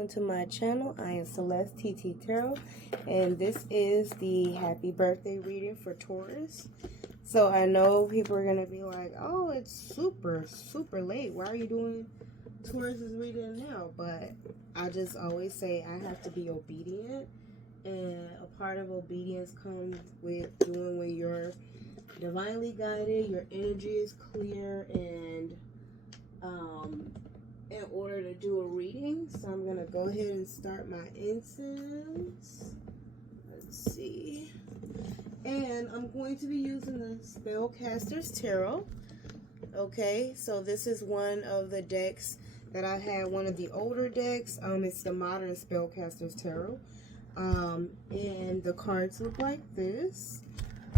welcome to my channel. I am Celeste TT Tarot, and this is the happy birthday reading for Taurus. So I know people are going to be like, oh, it's super late. Why are you doing Taurus's reading now? But I just always say I have to be obedient, and a part of obedience comes with doing when you're divinely guided, your energy is clear, and in order to do a reading. So I'm going to go ahead and start my incense. Let's see. And I'm going to be using the Spellcaster's Tarot. Okay, so this is one of the decks that I had, one of the older decks. It's the modern Spellcaster's Tarot. And the cards look like this.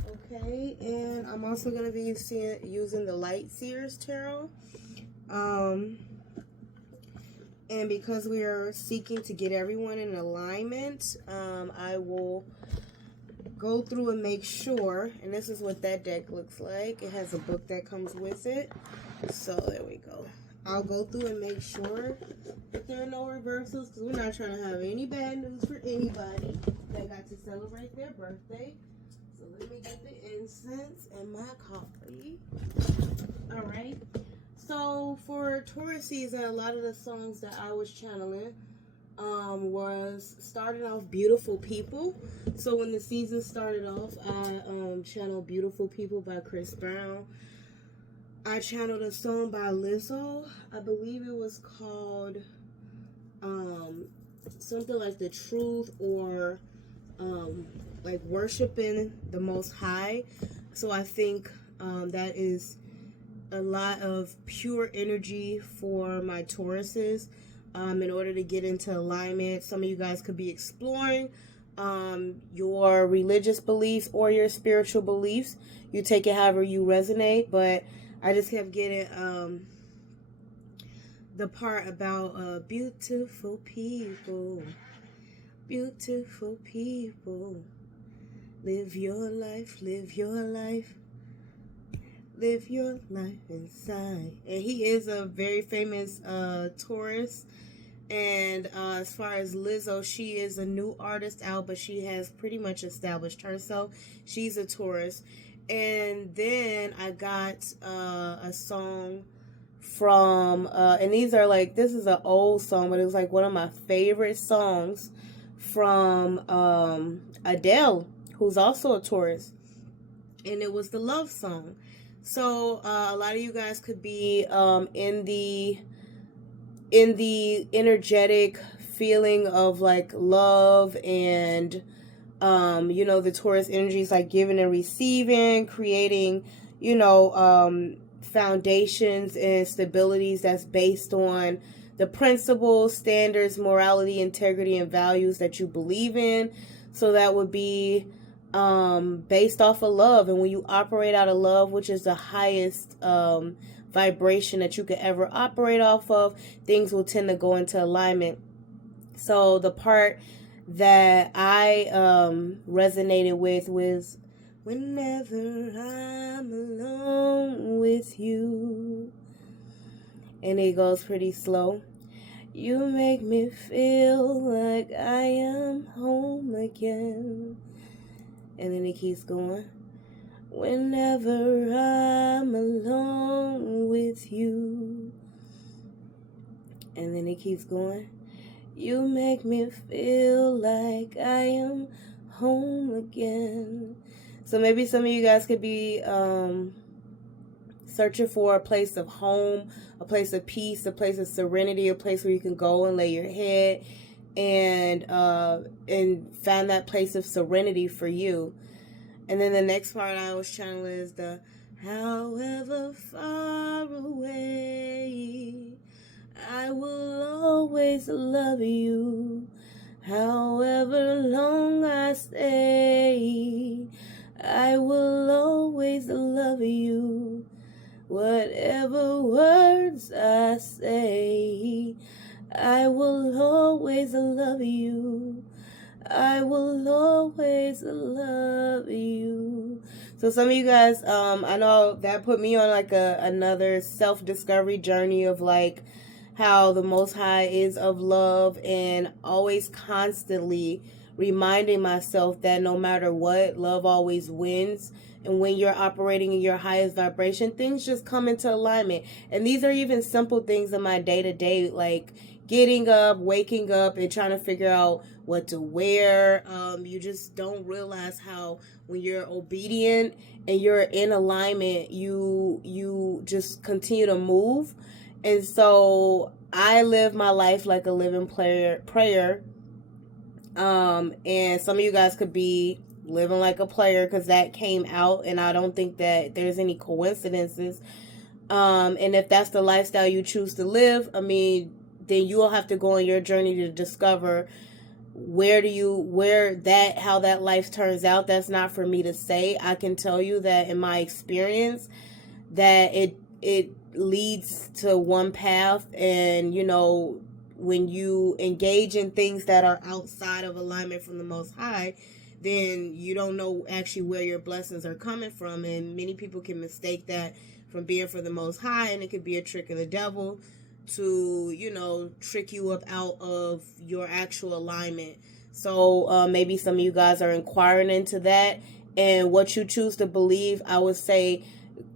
Okay, and I'm also going to be using the Light Seer's Tarot. And because we are seeking to get everyone in alignment, I will go through and make sure, and this is what that deck looks like. It has a book that comes with it. So there we go. I'll go through and make sure that there are no reversals, because we're not trying to have any bad news for anybody that got to celebrate their birthday. So let me get the incense and my coffee. All right. So for Taurus season, a lot of the songs that I was channeling was starting off Beautiful People. So when the season started off, I channeled Beautiful People by Chris Brown. I channeled a song by Lizzo. I believe it was called something like The Truth, or like Worshiping the Most High. So I think that is a lot of pure energy for my Tauruses. In order to get into alignment, some of you guys could be exploring your religious beliefs or your spiritual beliefs. You take it however you resonate, but I just kept getting the part about beautiful people, beautiful people, live your life, live your life. Live your life inside. And he is a very famous Taurus. And as far as Lizzo, she is a new artist out, but she has pretty much established herself. She's a Taurus. And then I got a song from, and these are like, this is an old song, but it was like one of my favorite songs from Adele, who's also a Taurus. And it was the love song. So a lot of you guys could be in the energetic feeling of like love, and you know, the Taurus energy is like giving and receiving, creating, you know, foundations and stabilities that's based on the principles, standards, morality, integrity, and values that you believe in. So that would be based off of love. And when you operate out of love, which is the highest vibration that you could ever operate off of, things will tend to go into alignment. So the part that I resonated with was, whenever I'm alone with you, and it goes pretty slow. You make me feel like I am home again. And then it keeps going. Whenever I'm alone with you. And then it keeps going. You make me feel like I am home again. So maybe some of you guys could be searching for a place of home, a place of peace, a place of serenity, a place where you can go and lay your head and find that place of serenity for you. And then the next part I was channeling is the however far away, I will always love you. However long I stay, I will always love you. Whatever words I say, I will always love you. I will always love you. So some of you guys, I know that put me on like another self-discovery journey of like how the Most High is of love, and always constantly reminding myself that no matter what, love always wins. And when you're operating in your highest vibration, things just come into alignment. And these are even simple things in my day-to-day, like getting up, waking up, and trying to figure out what to wear. You just don't realize how when you're obedient and you're in alignment, you just continue to move. And so I live my life like a living prayer. And some of you guys could be living like a player, because that came out, and I don't think that there's any coincidences. And if that's the lifestyle you choose to live, I mean, then you will have to go on your journey to discover how that life turns out. That's not for me to say. I can tell you that in my experience, that it leads to one path, and when you engage in things that are outside of alignment from the Most High, then you don't know actually where your blessings are coming from. And many people can mistake that from being for the Most High, and it could be a trick of the devil to, trick you up out of your actual alignment. So maybe some of you guys are inquiring into that, and what you choose to believe, I would say,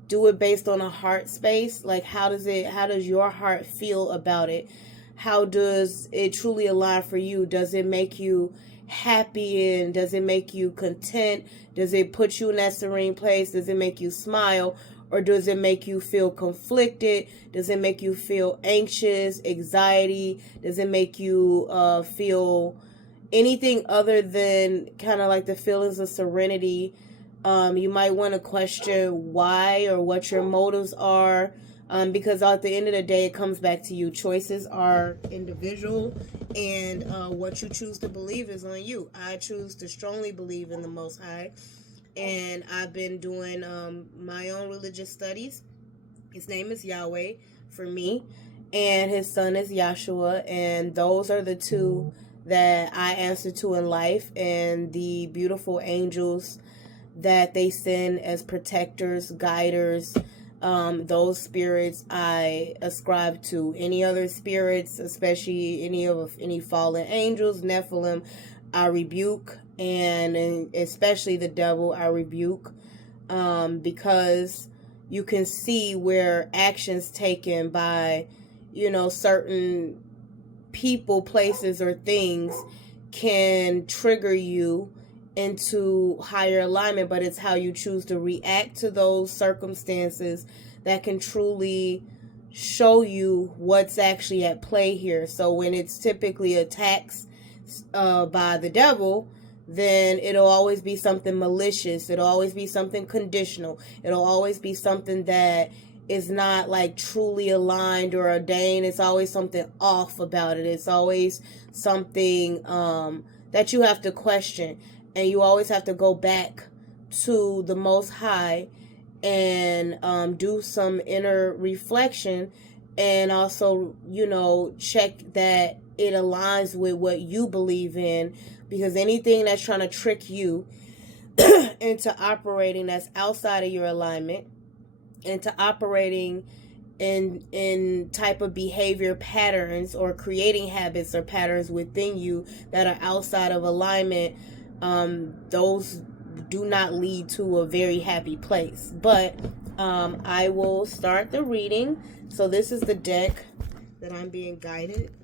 do it based on a heart space. Like, how does your heart feel about it? How does it truly align for you? Does it make you happy, and does it make you content? Does it put you in that serene place? Does it make you smile? Or does it make you feel conflicted? Does it make you feel anxious, anxiety? Does it make you feel anything other than kind of like the feelings of serenity? You might want to question why or what your motives are. Because at the end of the day, it comes back to you. Choices are individual, and what you choose to believe is on you. I choose to strongly believe in the Most High, and I've been doing my own religious studies. His name is Yahweh for me, and his son is Yahshua, and those are the two that I answer to in life, and the beautiful angels that they send as protectors, guiders. Those spirits I ascribe to. Any other spirits, especially any fallen angels, Nephilim, I rebuke, and especially the devil, I rebuke, because you can see where actions taken by, certain people, places, or things can trigger you into higher alignment, but it's how you choose to react to those circumstances that can truly show you what's actually at play here. So when it's typically attacks by the devil, then it'll always be something malicious. It'll always be something conditional. It'll always be something that is not like truly aligned or ordained. It's always something off about it. It's always something that you have to question. And you always have to go back to the Most High and do some inner reflection, and also, check that it aligns with what you believe in. Because anything that's trying to trick you into operating that's outside of your alignment, into operating in type of behavior patterns, or creating habits or patterns within you that are outside of alignment, those do not lead to a very happy place. But I will start the reading. So this is the deck that I'm being guided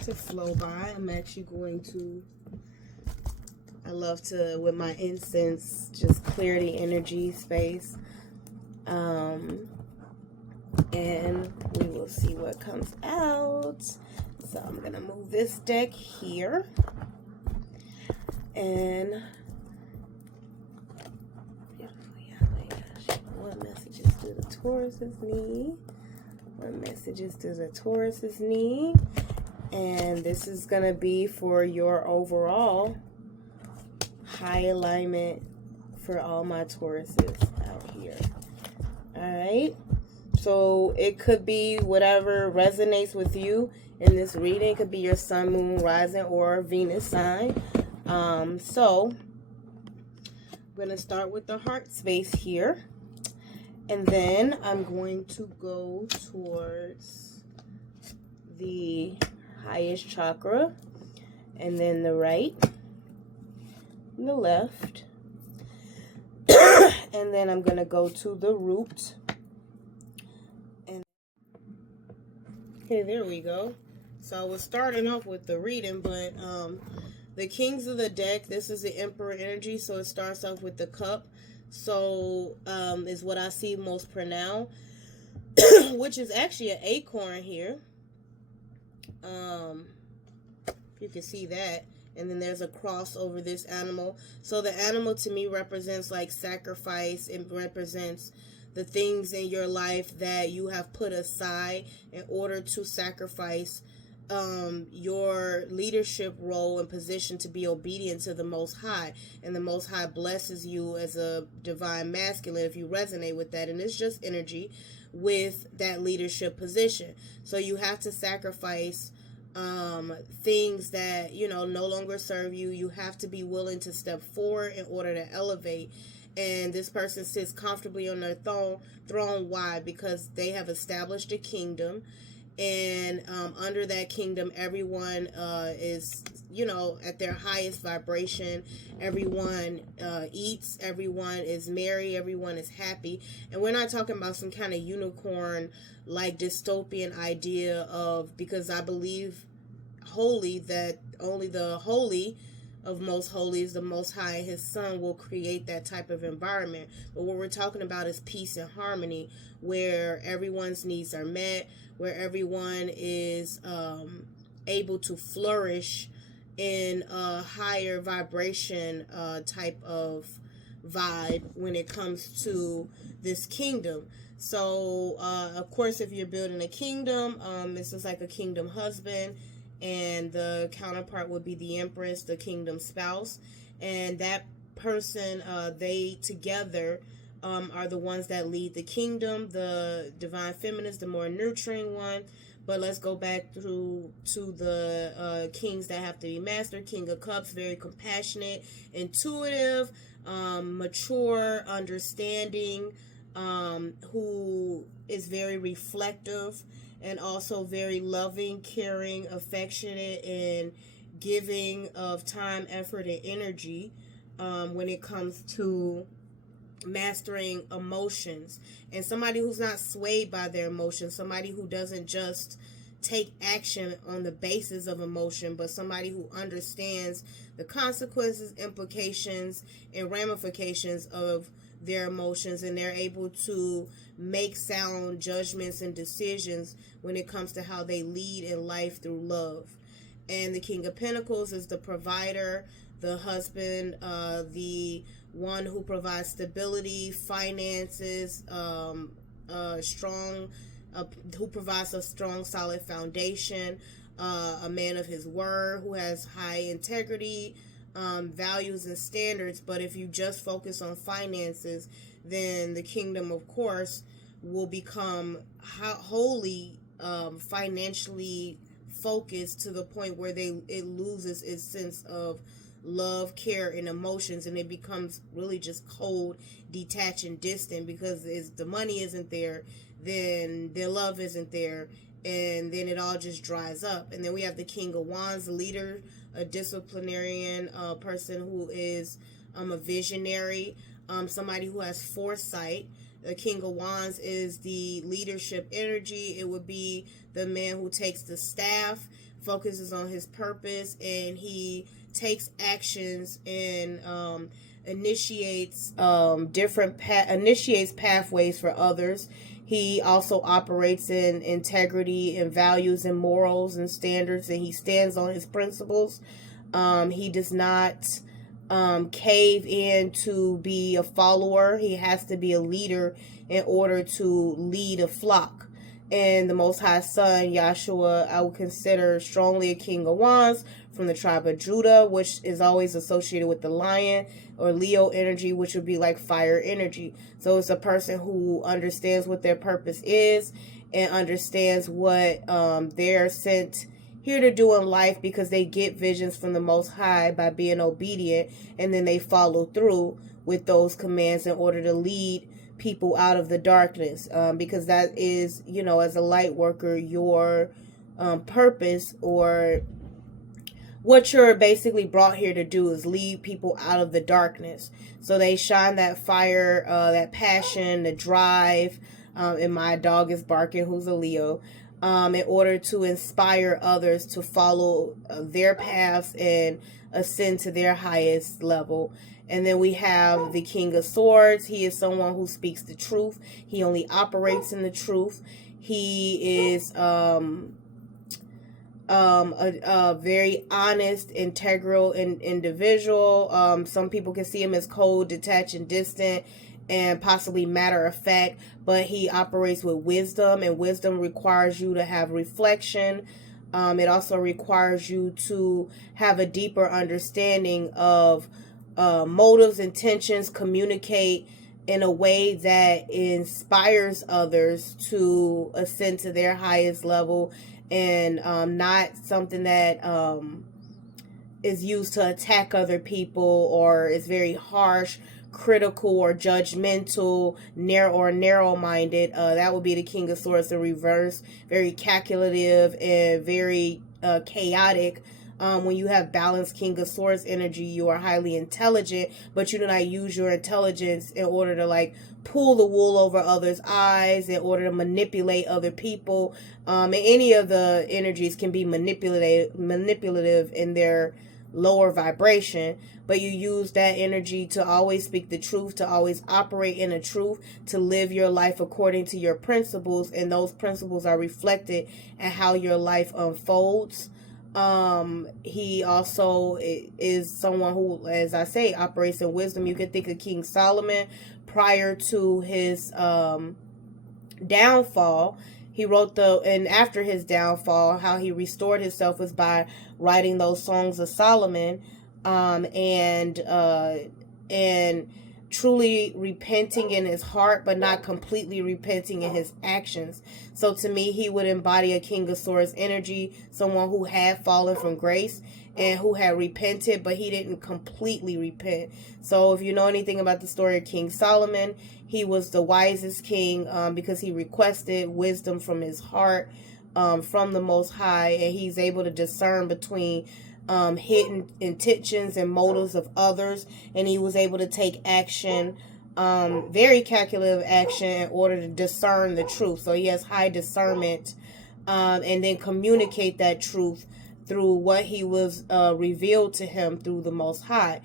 to flow by. I'm actually going to, I love to, with my incense, just clear the energy space. And we will see what comes out. So I'm going to move this deck here. And what messages do the Tauruses need? What messages do the Tauruses need? And this is going to be for your overall high alignment for all my Tauruses out here. Alright? So it could be whatever resonates with you in this reading. It could be your sun, moon, rising, or Venus sign. So I'm going to start with the heart space here, and then I'm going to go towards the highest chakra, and then the right, and the left. And then I'm going to go to the root. And okay, there we go. So I was starting off with the reading, but the kings of the deck, this is the emperor energy, so it starts off with the cup. So is what I see most pronounced, which is actually an acorn here. You can see that. And then there's a cross over this animal. So the animal to me represents like sacrifice. It represents the things in your life that you have put aside in order to sacrifice your leadership role and position to be obedient to the Most High. And the Most High blesses you as a divine masculine if you resonate with that. And it's just energy with that leadership position. So you have to sacrifice things that, you know, no longer serve you. You have to be willing to step forward in order to elevate. And this person sits comfortably on their throne. Why? Because they have established a kingdom. And under that kingdom, everyone is, you know, at their highest vibration. Everyone eats. Everyone is merry. Everyone is happy. And we're not talking about some kind of unicorn, like dystopian idea of, because I believe wholly that only the holy of most holies, the Most High and His Son, will create that type of environment. But what we're talking about is peace and harmony, where everyone's needs are met, where everyone is able to flourish in a higher vibration type of vibe when it comes to this kingdom. So, of course, if you're building a kingdom, this is like a kingdom husband, and the counterpart would be the empress, the kingdom spouse. And that person, they together are the ones that lead the kingdom. The divine feminine is the more nurturing one. But let's go back through to the kings that have to be mastered. King of Cups, very compassionate, intuitive, mature, understanding, who is very reflective, and also very loving, caring, affectionate, and giving of time, effort, and energy when it comes to mastering emotions. And somebody who's not swayed by their emotions, somebody who doesn't just take action on the basis of emotion, but somebody who understands the consequences, implications, and ramifications of their emotions, and they're able to make sound judgments and decisions when it comes to how they lead in life through love. And the King of Pentacles is the provider, the husband, the one who provides stability, finances, who provides a strong, solid foundation, a man of his word, who has high integrity, values and standards. But if you just focus on finances, then the kingdom, of course, will become wholly financially focused to the point where it loses its sense of love, care, and emotions, and it becomes really just cold, detached, and distant, because if the money isn't there, then their love isn't there, and then it all just dries up. And then we have the King of Wands, the leader, a disciplinarian, person who is a visionary, somebody who has foresight. The King of Wands is the leadership energy. It would be the man who takes the staff, focuses on his purpose, and he takes actions and initiates pathways for others. He also operates in integrity and values and morals and standards, and he stands on his principles. He does not cave in to be a follower. He has to be a leader in order to lead a flock. And the Most High Son, Yahshua, I would consider strongly a King of Wands from the tribe of Judah, which is always associated with the lion, or Leo energy, which would be like fire energy. So it's a person who understands what their purpose is and understands what they're sent here to do in life, because they get visions from the Most High by being obedient, and then they follow through with those commands in order to lead people out of the darkness, because that is, you know, as a light worker, your purpose, or what you're basically brought here to do is lead people out of the darkness. So they shine that fire, that passion, the drive. And my dog is barking, who's a Leo, in order to inspire others to follow their paths and ascend to their highest level. And then we have the King of Swords. He is someone who speaks the truth. He only operates in the truth. He is a very honest, integral individual. Some people can see him as cold, detached, and distant, and possibly matter of fact, but he operates with wisdom, and wisdom requires you to have reflection. It also requires you to have a deeper understanding of motives, intentions, communicate in a way that inspires others to ascend to their highest level, and not something that is used to attack other people, or is very harsh, critical, or judgmental, narrow-minded. That would be the King of Swords in reverse. Very calculative and very chaotic. When you have balanced King of Swords energy, you are highly intelligent, but you do not use your intelligence in order to like pull the wool over others' eyes, in order to manipulate other people. And any of the energies can be manipulative in their lower vibration, but you use that energy to always speak the truth, to always operate in the truth, to live your life according to your principles, and those principles are reflected in how your life unfolds. He also is someone who, as I say, operates in wisdom. You can think of King Solomon. Prior to his downfall, he wrote and after his downfall, how he restored himself was by writing those songs of Solomon, and truly repenting in his heart, but not completely repenting in his actions. So to me, he would embody a King of Swords energy, someone who had fallen from grace and who had repented, but he didn't completely repent. So if you know anything about the story of King Solomon, he was the wisest king because he requested wisdom from his heart, from the Most High, and he's able to discern between hidden intentions and motives of others, and he was able to take action, very calculative action, in order to discern the truth. So he has high discernment, and then communicate that truth through what he was revealed to him through the Most High.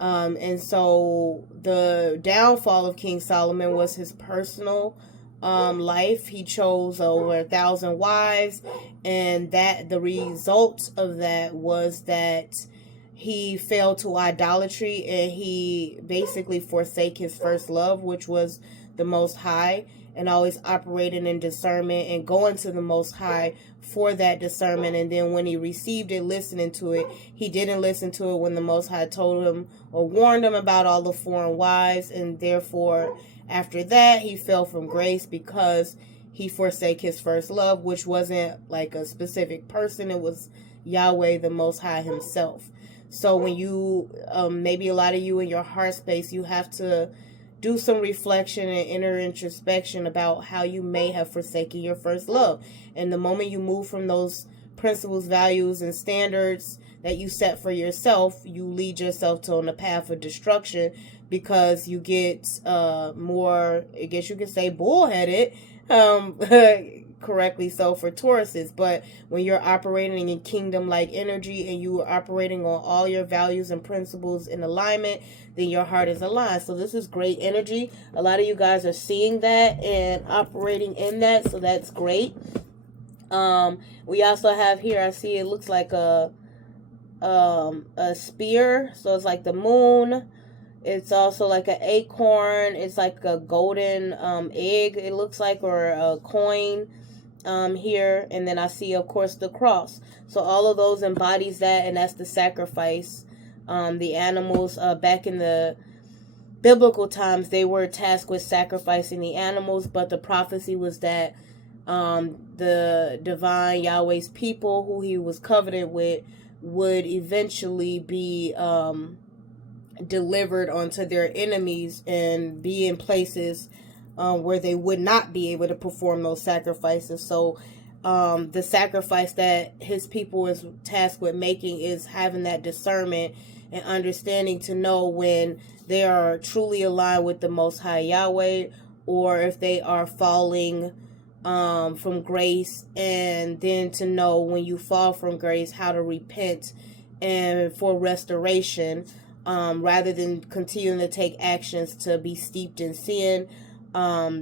And so the downfall of King Solomon was his personal life. He chose over 1,000 wives, and that the result of that was that he fell to idolatry, and he basically forsake his first love, which was the Most High, and always operating in discernment and going to the Most High for that discernment. And then when he received it, listening to it, he didn't listen to it when the Most High told him or warned him about all the foreign wives, and therefore after that he fell from grace because he forsake his first love, which wasn't like a specific person. It was Yahweh, the Most High himself. So when you, maybe a lot of you in your heart space, you have to do some reflection and inner introspection about how you may have forsaken your first love. And the moment you move from those principles, values, and standards that you set for yourself, you lead yourself on a path of destruction, because you get more, I guess you could say, bullheaded, correctly so for Tauruses. But when you're operating in kingdom-like energy and you are operating on all your values and principles in alignment, then your heart is aligned. So this is great energy. A lot of you guys are seeing that and operating in that, so that's great. We also have here, I see it looks like a spear, so it's like the moon. It's also like an acorn. It's like a golden egg, it looks like, or a coin here. And then I see, of course, the cross. So all of those embodies that, and that's the sacrifice. The animals, back in the biblical times, they were tasked with sacrificing the animals, but the prophecy was that the divine Yahweh's people, who he was covenanted with, would eventually be delivered onto their enemies and be in places where they would not be able to perform those sacrifices. So the sacrifice that his people is tasked with making is having that discernment and understanding to know when they are truly aligned with the Most High Yahweh, or if they are falling from grace, and then to know when you fall from grace how to repent and for restoration, rather than continuing to take actions to be steeped in sin.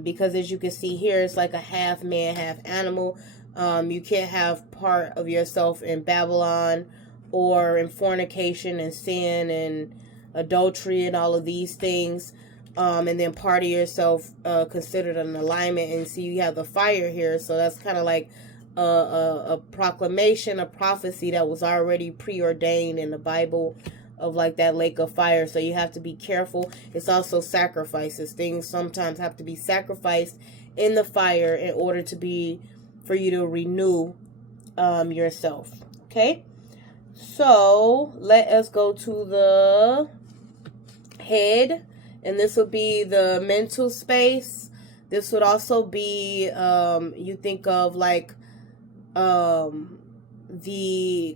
Because as you can see here, it's like a half man, half animal. You can't have part of yourself in Babylon or in fornication and sin and adultery and all of these things, and then part of yourself considered an alignment. And see, you have the fire here, so that's kind of like a proclamation, a prophecy that was already preordained in the Bible, of like that lake of fire. So you have to be careful. It's also sacrifices. Things sometimes have to be sacrificed in the fire in order to be, for you to renew yourself. Okay, so let us go to the head, and this would be the mental space. This would also be you think of like the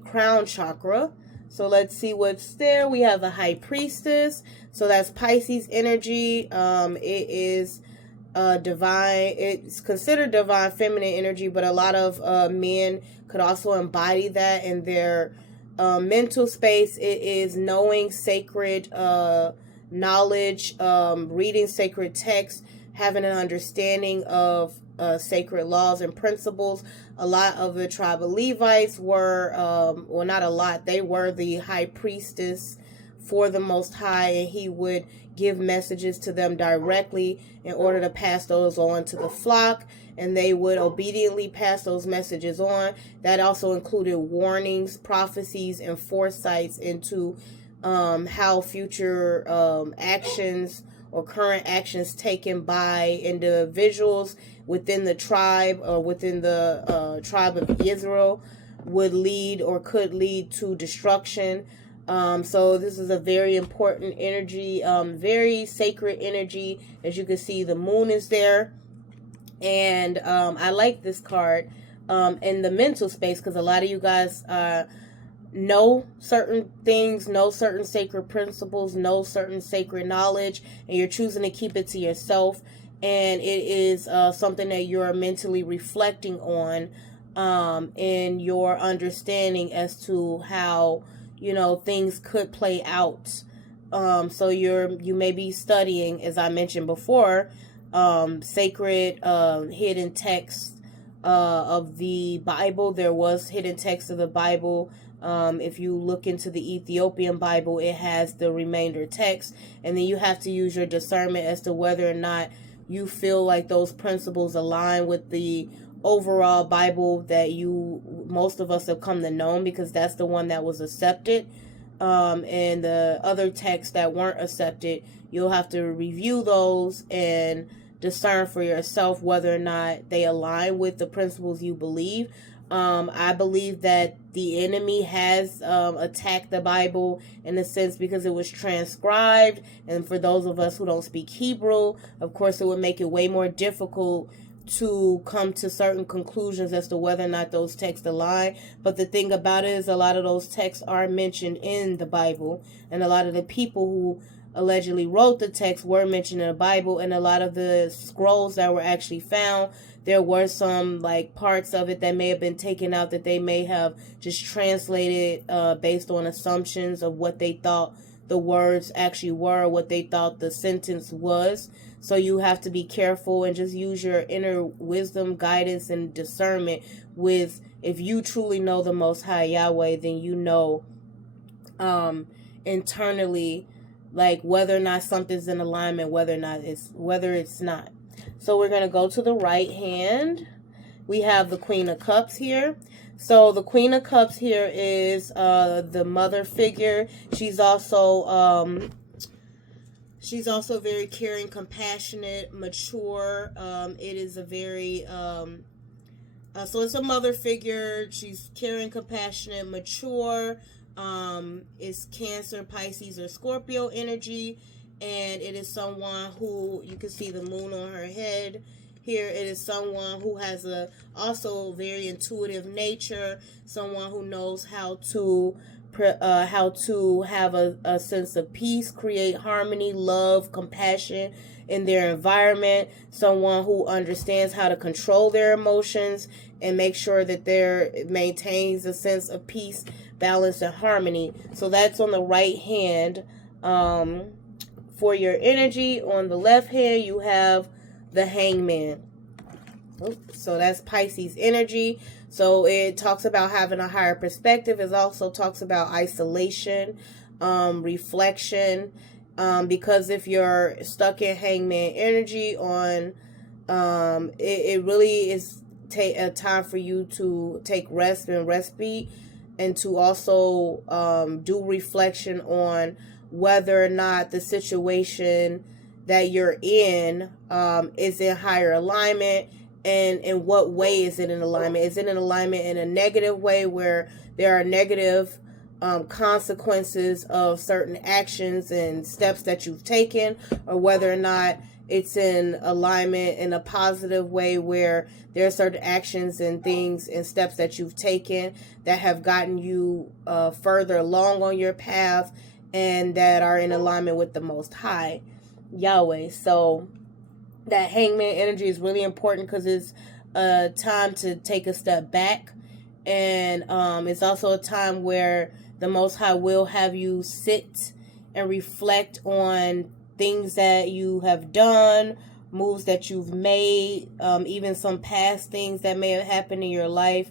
crown chakra. So let's see what's there. We have the high priestess. So that's Pisces energy. It is divine. It's considered divine feminine energy, but a lot of men could also embody that in their mental space. It is knowing sacred knowledge, reading sacred texts, having an understanding of sacred laws and principles. A lot of the tribe of Levites were, well, not a lot, they were the high priestess for the Most High, and he would give messages to them directly in order to pass those on to the flock, and they would obediently pass those messages on. That also included warnings, prophecies, and foresights into how future actions or current actions taken by individuals within the tribe or within the tribe of Israel would lead or could lead to destruction. So this is a very important energy, very sacred energy. As you can see, the moon is there. And I like this card in the mental space because a lot of you guys know certain things, know certain sacred principles, know certain sacred knowledge, and you're choosing to keep it to yourself. And it is something that you're mentally reflecting on in your understanding as to how, you know, things could play out. So you may be studying, as I mentioned before, sacred hidden texts of the Bible. There was hidden text of the Bible. If you look into the Ethiopian Bible, it has the remainder text, and then you have to use your discernment as to whether or not you feel like those principles align with the overall Bible that most of us have come to know, because that's the one that was accepted. And the other texts that weren't accepted, you'll have to review those and discern for yourself whether or not they align with the principles you believe. I believe that the enemy has attacked the Bible in a sense because it was transcribed, and for those of us who don't speak Hebrew, of course it would make it way more difficult to come to certain conclusions as to whether or not those texts align. But the thing about it is a lot of those texts are mentioned in the Bible, and a lot of the people who allegedly wrote the text were mentioned in the Bible, and a lot of the scrolls that were actually found, there were some like parts of it that may have been taken out, that they may have just translated based on assumptions of what they thought the words actually were, what they thought the sentence was. So you have to be careful and just use your inner wisdom, guidance, and discernment with, if you truly know the Most High Yahweh, then you know internally, like whether or not something's in alignment, whether it's not. So we're going to go to the right hand. We have the Queen of Cups here. So the Queen of Cups here is the mother figure. She's also very caring, compassionate, mature. It is a very so it's a mother figure. She's caring, compassionate, mature. It's Cancer, Pisces, or Scorpio energy. And it is someone who, you can see the moon on her head Here it is someone who has a also very intuitive nature, someone who knows how to have a sense of peace, create harmony, love, compassion in their environment, someone who understands how to control their emotions and make sure that there maintains a sense of peace, balance, and harmony. So that's on the right hand. For your energy, on the left hand, you have the Hangman. So that's Pisces energy. So it talks about having a higher perspective. It also talks about isolation, reflection. Because if you're stuck in Hangman energy it really is a time for you to take rest and respite, and to also do reflection on whether or not the situation that you're in is in higher alignment, and in what way is it in alignment. Is it in alignment in a negative way where there are negative consequences of certain actions and steps that you've taken, or whether or not it's in alignment in a positive way where there are certain actions and things and steps that you've taken that have gotten you further along on your path and that are in alignment with the Most High, Yahweh. So that Hangman energy is really important because it's a time to take a step back, and it's also a time where the Most High will have you sit and reflect on things that you have done, moves that you've made, even some past things that may have happened in your life,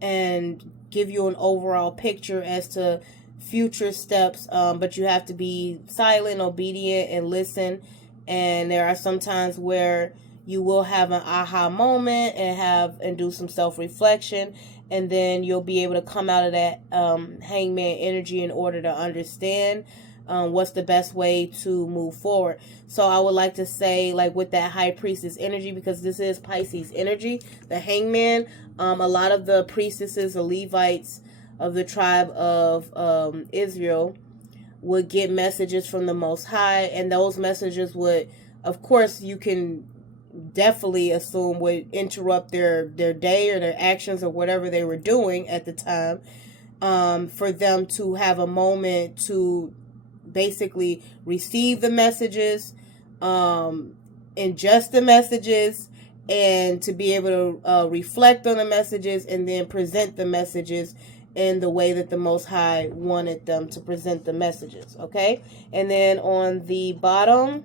and give you an overall picture as to future steps. But you have to be silent, obedient, and listen. And there are some times where you will have an aha moment and do some self-reflection, and then you'll be able to come out of that Hangman energy in order to understand what's the best way to move forward. So I would like to say, like with that High Priestess energy, because this is Pisces energy, the Hangman, a lot of the priestesses, the Levites of the tribe of Israel, would get messages from the Most High, and those messages would, of course, you can definitely assume would interrupt their day or their actions or whatever they were doing at the time, for them to have a moment to basically receive the messages, ingest the messages, and to be able to reflect on the messages and then present the messages in the way that the Most High wanted them to present the messages. Okay, and then on the bottom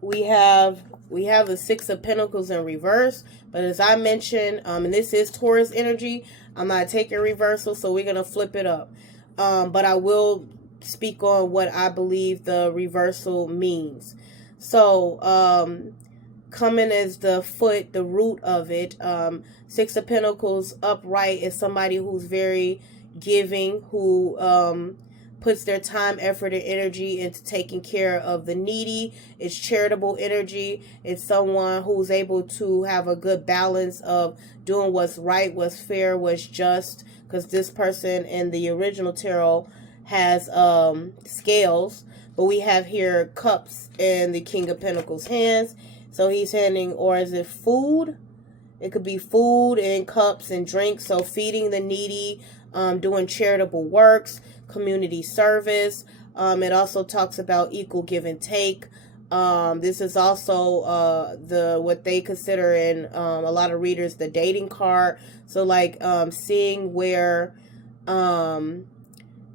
we have the Six of Pentacles in reverse. But as I mentioned, and this is Taurus energy, I'm not taking reversal, so we're gonna flip it up. But I will speak on what I believe the reversal means. So coming as the foot, the root of it, Six of Pentacles upright is somebody who's very giving, who puts their time, effort, and energy into taking care of the needy. It's charitable energy. It's someone who's able to have a good balance of doing what's right, what's fair, what's just, because this person in the original tarot has scales, but we have here cups in the King of Pentacles hands. So he's handing, or is it food? It could be food and cups and drinks. So feeding the needy, doing charitable works, community service. It also talks about equal give and take. This is also what they consider in a lot of readers the dating card. So like seeing where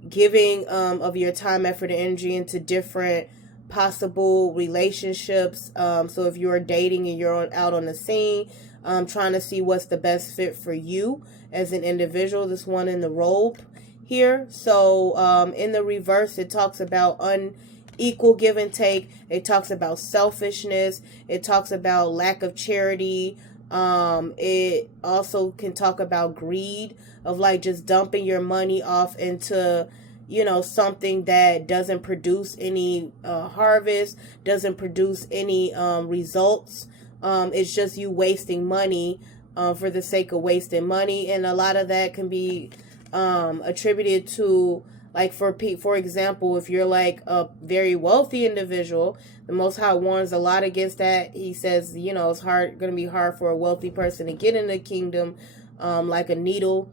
giving of your time, effort, and energy into different possible relationships. So if you're dating and you're out on the scene, trying to see what's the best fit for you as an individual. This one in the robe here. So in the reverse, it talks about unequal give and take. It talks about selfishness. It talks about lack of charity. It also can talk about greed, of like just dumping your money off into, you know, something that doesn't produce any harvest, doesn't produce any results. It's just you wasting money for the sake of wasting money. And a lot of that can be attributed to Like for example, if you're like a very wealthy individual, the Most High warns a lot against that. He says, you know, it's going to be hard for a wealthy person to get in the kingdom, like a needle,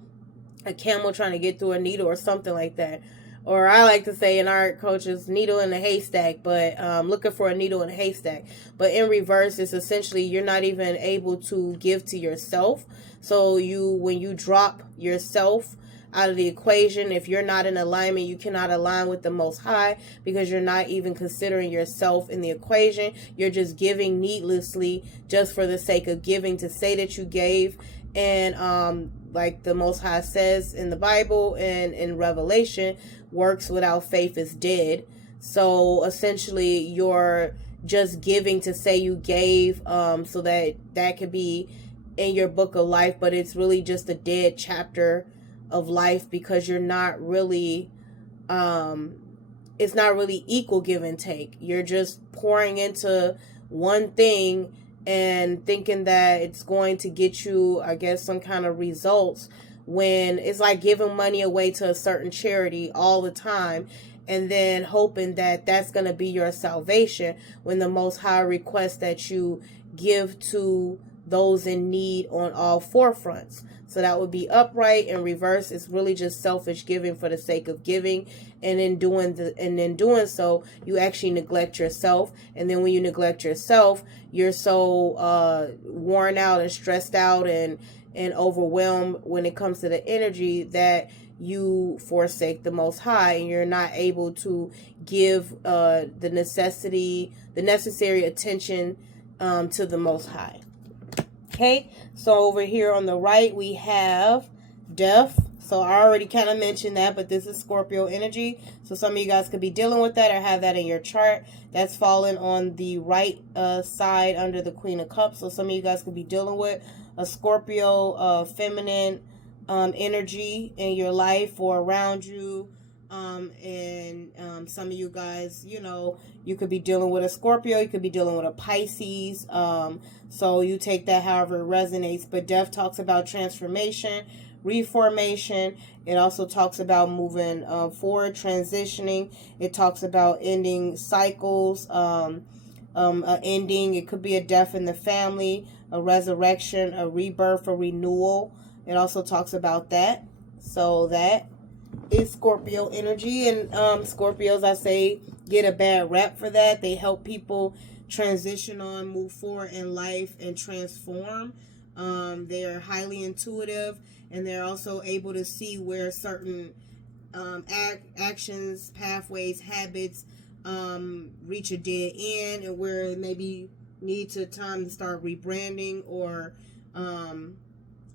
a camel trying to get through a needle or something like that. Or I like to say in art coaches, needle in a haystack, but looking for a needle in a haystack. But in reverse, it's essentially you're not even able to give to yourself. So when you drop yourself out of the equation, if you're not in alignment, you cannot align with the Most High, because you're not even considering yourself in the equation. You're just giving needlessly, just for the sake of giving, to say that you gave. And like the Most High says in the Bible and in Revelation, works without faith is dead. So essentially you're just giving to say you gave, so that could be in your book of life, but it's really just a dead chapter of life, because you're not really it's not really equal give and take. You're just pouring into one thing and thinking that it's going to get you, I guess, some kind of results, when it's like giving money away to a certain charity all the time and then hoping that that's going to be your salvation, when the Most High requests that you give to those in need on all four fronts. So that would be upright. In reverse, it's really just selfish giving for the sake of giving, and in doing so, you actually neglect yourself. And then when you neglect yourself, you're so worn out and stressed out and overwhelmed when it comes to the energy, that you forsake the Most High, and you're not able to give the necessary attention to the Most High. Okay, so over here on the right, we have death. So I already kind of mentioned that, but this is Scorpio energy. So some of you guys could be dealing with that or have that in your chart. That's falling on the right side under the Queen of Cups. So some of you guys could be dealing with a Scorpio feminine energy in your life or around you. And some of you guys, you know, you could be dealing with a Scorpio, you could be dealing with a Pisces. So you take that however it resonates. But death talks about transformation, reformation. It also talks about moving forward, transitioning. It talks about ending cycles, ending. It could be a death in the family, a resurrection, a rebirth, a renewal. It also talks about that. So that is Scorpio energy. And Scorpios, I say, get a bad rep for that. They help people transition on, move forward in life, and transform. They are highly intuitive, and they're also able to see where certain actions, pathways, habits reach a dead end, and where maybe need to time to start rebranding or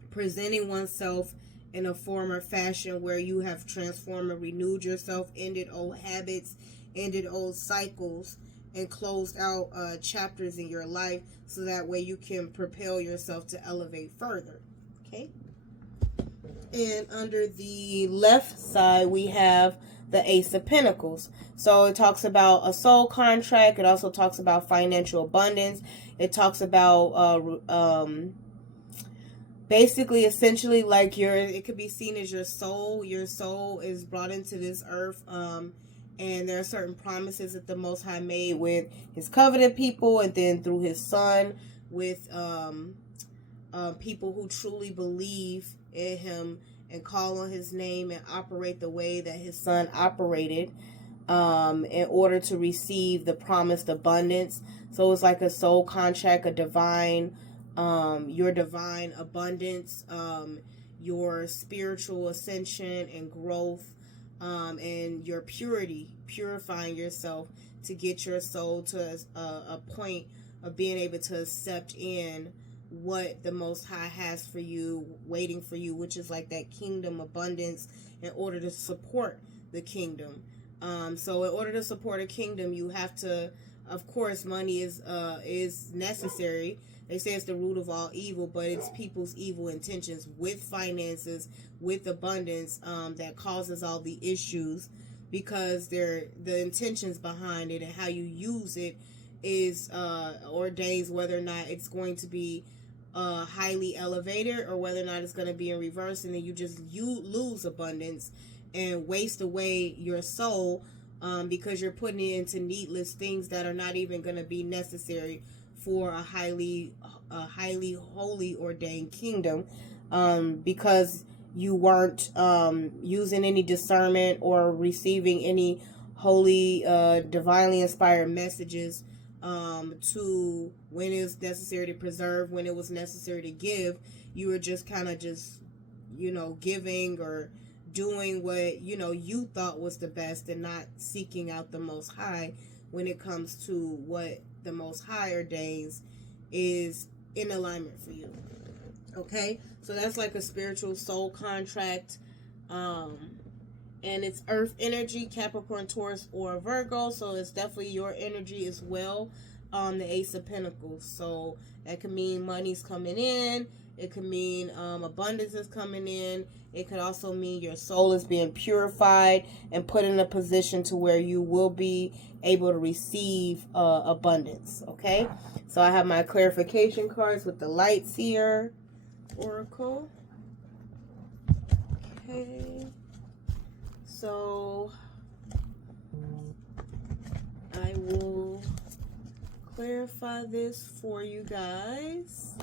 presenting oneself in a form or fashion where you have transformed and renewed yourself, ended old habits, ended old cycles, and closed out chapters in your life, so that way you can propel yourself to elevate further. Okay. And under the left side, we have the Ace of Pentacles. So it talks about a soul contract. It also talks about financial abundance. It talks about basically, essentially, like it could be seen as your soul. Your soul is brought into this earth, and there are certain promises that the Most High made with His covenant people, and then through His Son, with people who truly believe in Him and call on His name and operate the way that His Son operated, in order to receive the promised abundance. So it's like a soul contract, a divine, your divine abundance, your spiritual ascension and growth, and your purity, purifying yourself to get your soul to a point of being able to accept in what the Most High has for you, waiting for you, which is like that kingdom abundance, in order to support the kingdom. So in order to support a kingdom, you have to, of course, money is necessary. They say it's the root of all evil, but it's people's evil intentions with finances, with abundance, that causes all the issues, because the intentions behind it and how you use it is ordains whether or not it's going to be highly elevated or whether or not it's going to be in reverse, and then you lose abundance and waste away your soul, because you're putting it into needless things that are not even going to be necessary for a highly holy ordained kingdom, because you weren't using any discernment or receiving any holy, divinely inspired messages, to when it was necessary to preserve, when it was necessary to give. You were just kind of just, giving or doing what, you thought was the best, and not seeking out the Most High when it comes to what the Most High ordains is in alignment for you. Okay? So that's like a spiritual soul contract. And it's earth energy, Capricorn, Taurus, or Virgo. So it's definitely your energy as well. The Ace of Pentacles. So that could mean money's coming in. It could mean abundance is coming in. It could also mean your soul is being purified and put in a position to where you will be able to receive abundance. Okay? So I have my clarification cards with the Light Seer Oracle. Okay. So I will clarify this for you guys.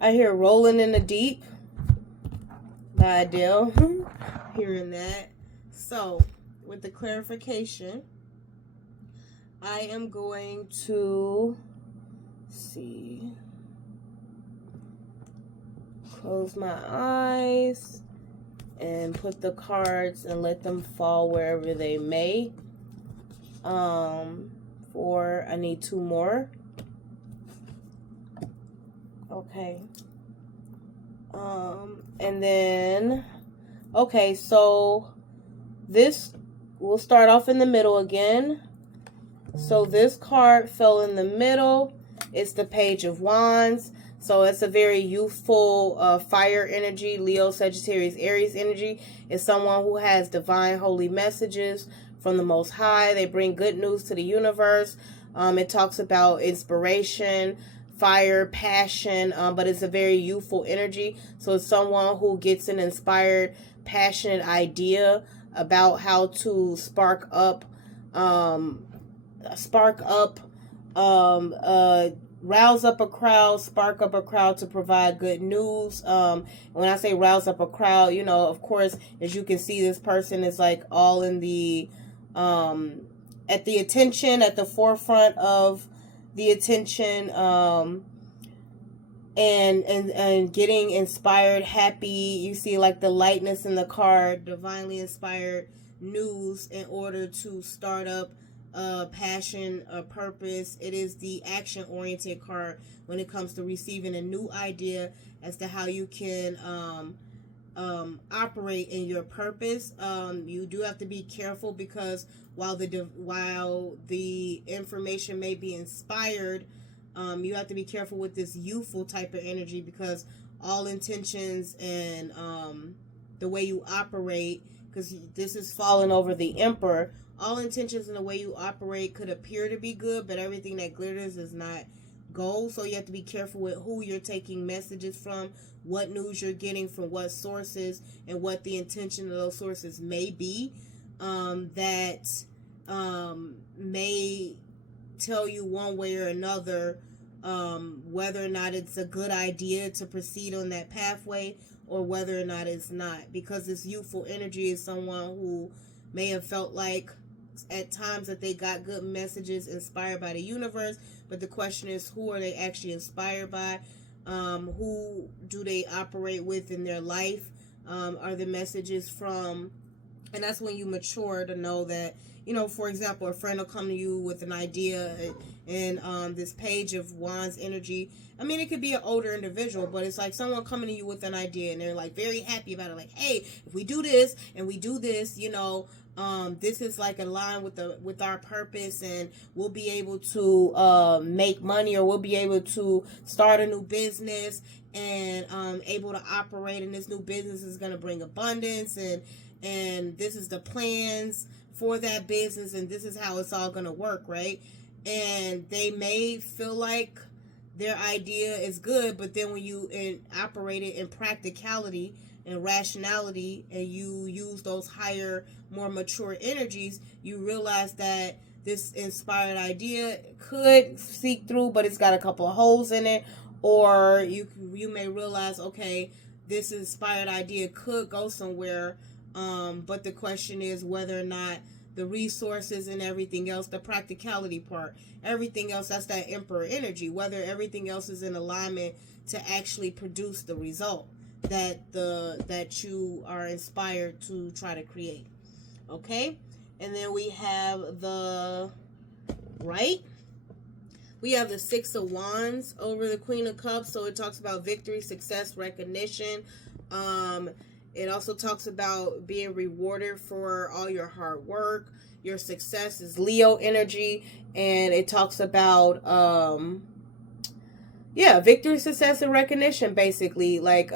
I hear Rolling in the Deep by Adele. Hearing that. So, with the clarification, I am going to close my eyes and put the cards and let them fall wherever they may. I need 2 more. Okay. And then, okay, so this, we'll start off in the middle again. So this card fell in the middle. It's the Page of Wands. So it's a very youthful fire energy, Leo, Sagittarius, Aries energy. It's someone who has divine holy messages from the Most High. They bring good news to the universe. It talks about inspiration, fire, passion, but it's a very youthful energy. So it's someone who gets an inspired, passionate idea about how to rouse up a crowd, spark up a crowd to provide good news. When I say rouse up a crowd, of course, as you can see, this person is like all in the at the attention, at the forefront of the attention, and getting inspired, happy. You see like the lightness in the card, divinely inspired news in order to start up passion, a purpose. It is the action-oriented card when it comes to receiving a new idea as to how you can operate in your purpose. You do have to be careful, because while the information may be inspired, you have to be careful with this youthful type of energy, because all intentions and the way you operate, because this is falling over the Emperor, all intentions and the way you operate could appear to be good, but everything that glitters is not gold. So you have to be careful with who you're taking messages from, what news you're getting from what sources, and what the intention of those sources may be, that may tell you one way or another whether or not it's a good idea to proceed on that pathway, or whether or not it's not. Because this youthful energy is someone who may have felt like at times that they got good messages inspired by the universe, but the question is, who are they actually inspired by? Who do they operate with in their life? Are the messages from, and that's when you mature to know that, for example, a friend will come to you with an idea, and this Page of Wands energy, I mean, it could be an older individual, but it's like someone coming to you with an idea, and they're like very happy about it, like, hey, if we do this and we do this, this is like aligned with our purpose, and we'll be able to make money, or we'll be able to start a new business, and able to operate in this new business is going to bring abundance, and this is the plans for that business, and this is how it's all going to work, right? And they may feel like their idea is good, but then when you operate it in practicality, and rationality, and you use those higher, more mature energies, you realize that this inspired idea could seek through, but it's got a couple of holes in it. Or you may realize, okay, this inspired idea could go somewhere, but the question is whether or not the resources and everything else, the practicality part, everything else, that's that emperor energy, whether everything else is in alignment to actually produce the result that you are inspired to try to create. Okay? And then we have the right. We have the Six of Wands over the Queen of Cups. So it talks about victory, success, recognition. It also talks about being rewarded for all your hard work. Your success is Leo energy. And it talks about, victory, success, and recognition, basically. Like,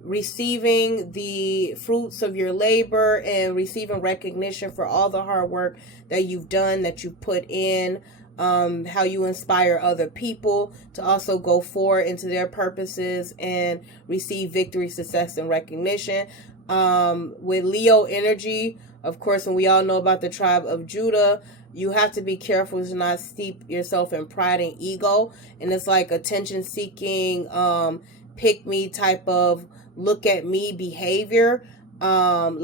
receiving the fruits of your labor and receiving recognition for all the hard work that you've done, that you've put in. How you inspire other people to also go forward into their purposes and receive victory, success, and recognition. With Leo energy, of course, and we all know about the tribe of Judah, you have to be careful to not steep yourself in pride and ego. And it's like attention-seeking, pick-me type of look-at-me behavior. I'm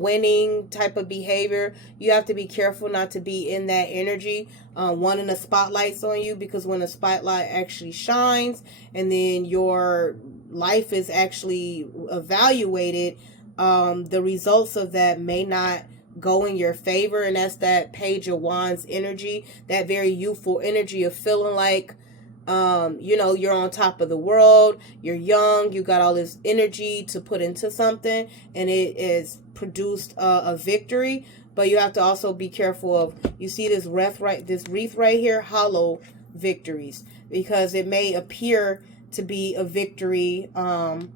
winning type of behavior. You have to be careful not to be in that energy, wanting the spotlights on you, because when the spotlight actually shines and then your life is actually evaluated, the results of that may not go in your favor. And that's that Page of Wands energy, that very youthful energy of feeling like you're on top of the world, you're young, you got all this energy to put into something, and it is produced a victory. But you have to also be careful of, you see this wreath right here, hollow victories, because it may appear to be a victory on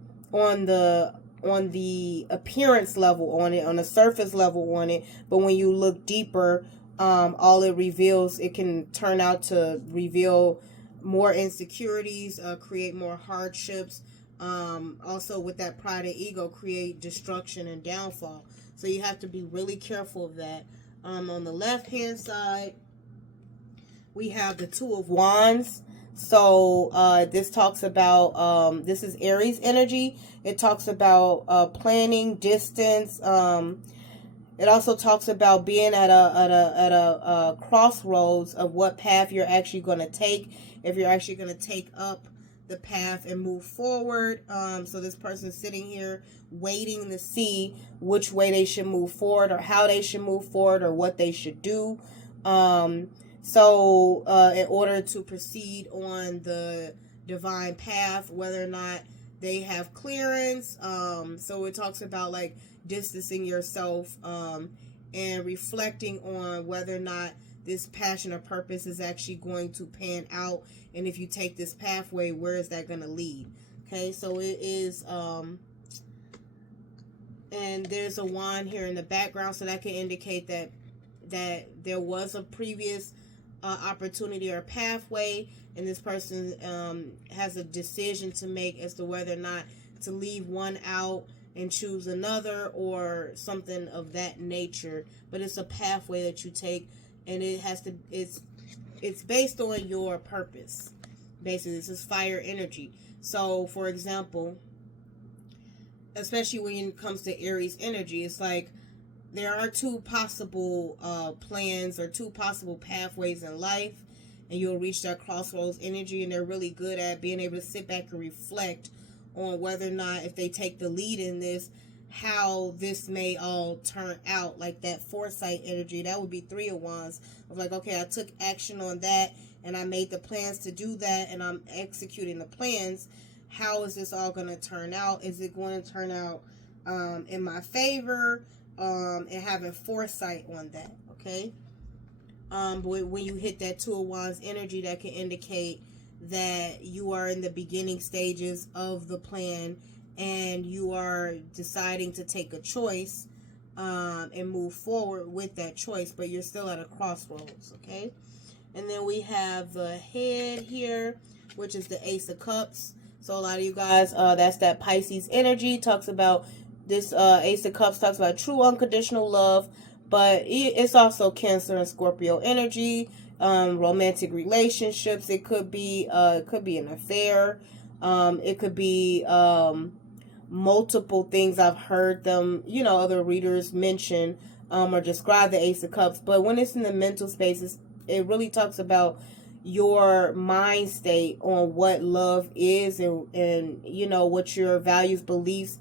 the appearance level on it, on the surface level on it, but when you look deeper, all it reveals, it can turn out to reveal more insecurities, create more hardships. Also with that pride and ego, create destruction and downfall. So you have to be really careful of that. On the left hand side, we have the Two of Wands. So this talks about, this is Aries energy. It talks about planning, distance. It also talks about being at a crossroads of what path you're actually going to take, if you're actually going to take up the path and move forward. So this person's sitting here waiting to see which way they should move forward, or how they should move forward, or what they should do. So in order to proceed on the divine path, whether or not they have clearance. So it talks about like distancing yourself and reflecting on whether or not this passion or purpose is actually going to pan out, and if you take this pathway, where is that going to lead? Okay, so it is and there's a wand here in the background, so that can indicate that there was a previous opportunity or pathway, and this person has a decision to make as to whether or not to leave one out and choose another, or something of that nature. But it's a pathway that you take, and it's based on your purpose. Basically, this is fire energy. So for example, especially when it comes to Aries energy, it's like there are two possible plans or two possible pathways in life, and you'll reach that crossroads energy, and they're really good at being able to sit back and reflect on whether or not, if they take the lead in this, how this may all turn out. Like that foresight energy, that would be Three of Wands, of like, okay, I took action on that, and I made the plans to do that, and I'm executing the plans. How is this all going to turn out? Is it going to turn out in my favor? And having foresight on that, okay? But when you hit that Two of Wands energy, that can indicate that you are in the beginning stages of the plan, and you are deciding to take a choice and move forward with that choice, but you're still at a crossroads, okay? And then we have the head here, which is the Ace of Cups. So a lot of you guys, that's that Pisces energy. Talks about this Ace of Cups talks about true unconditional love, but it's also Cancer and Scorpio energy. Romantic relationships. It could be an affair. It could be multiple things. I've heard them, other readers mention or describe the Ace of Cups. But when it's in the mental spaces, it really talks about your mind state on what love is, and what your values, beliefs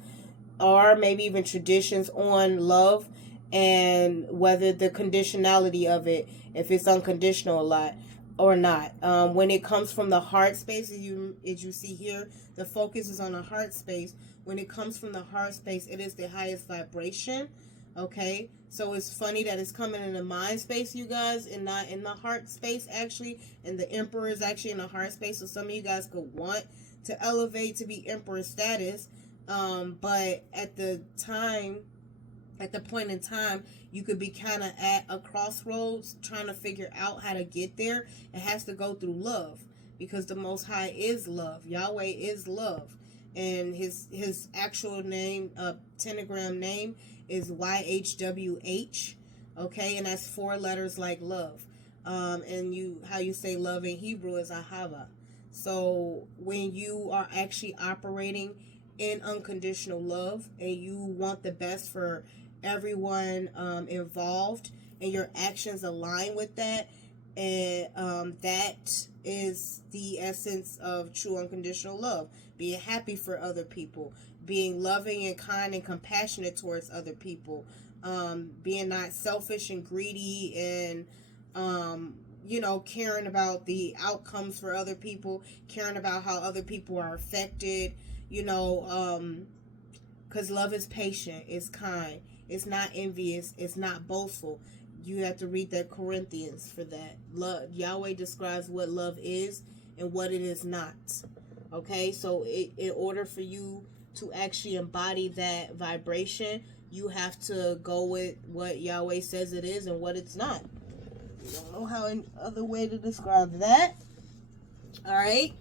are, maybe even traditions on love, and whether the conditionality of it, if it's unconditional a lot or not. When it comes from the heart space, as you see here, the focus is on the heart space. When it comes from the heart space, it is the highest vibration. Okay, so it's funny that it's coming in the mind space, you guys, and not in the heart space, actually. And the Emperor is actually in the heart space, so some of you guys could want to elevate to be Emperor status, but at the point in time, you could be kind of at a crossroads trying to figure out how to get there. It has to go through love, because the Most High is love. Yahweh is love, and his actual name, pentagram name, is YHWH. Okay, and that's 4 letters like love. And how you say love in Hebrew is Ahava. So when you are actually operating in unconditional love, and you want the best for everyone involved, and your actions align with that, and that is the essence of true unconditional love. Being happy for other people, being loving and kind and compassionate towards other people, being not selfish and greedy, and caring about the outcomes for other people, caring about how other people are affected, because love is patient, it's kind, it's not envious, it's not boastful. You have to read that Corinthians for that. Love, Yahweh describes what love is and what it is not. Okay, so in order for you to actually embody that vibration, you have to go with what Yahweh says it is and what it's not. I don't know how any other way to describe that. All right,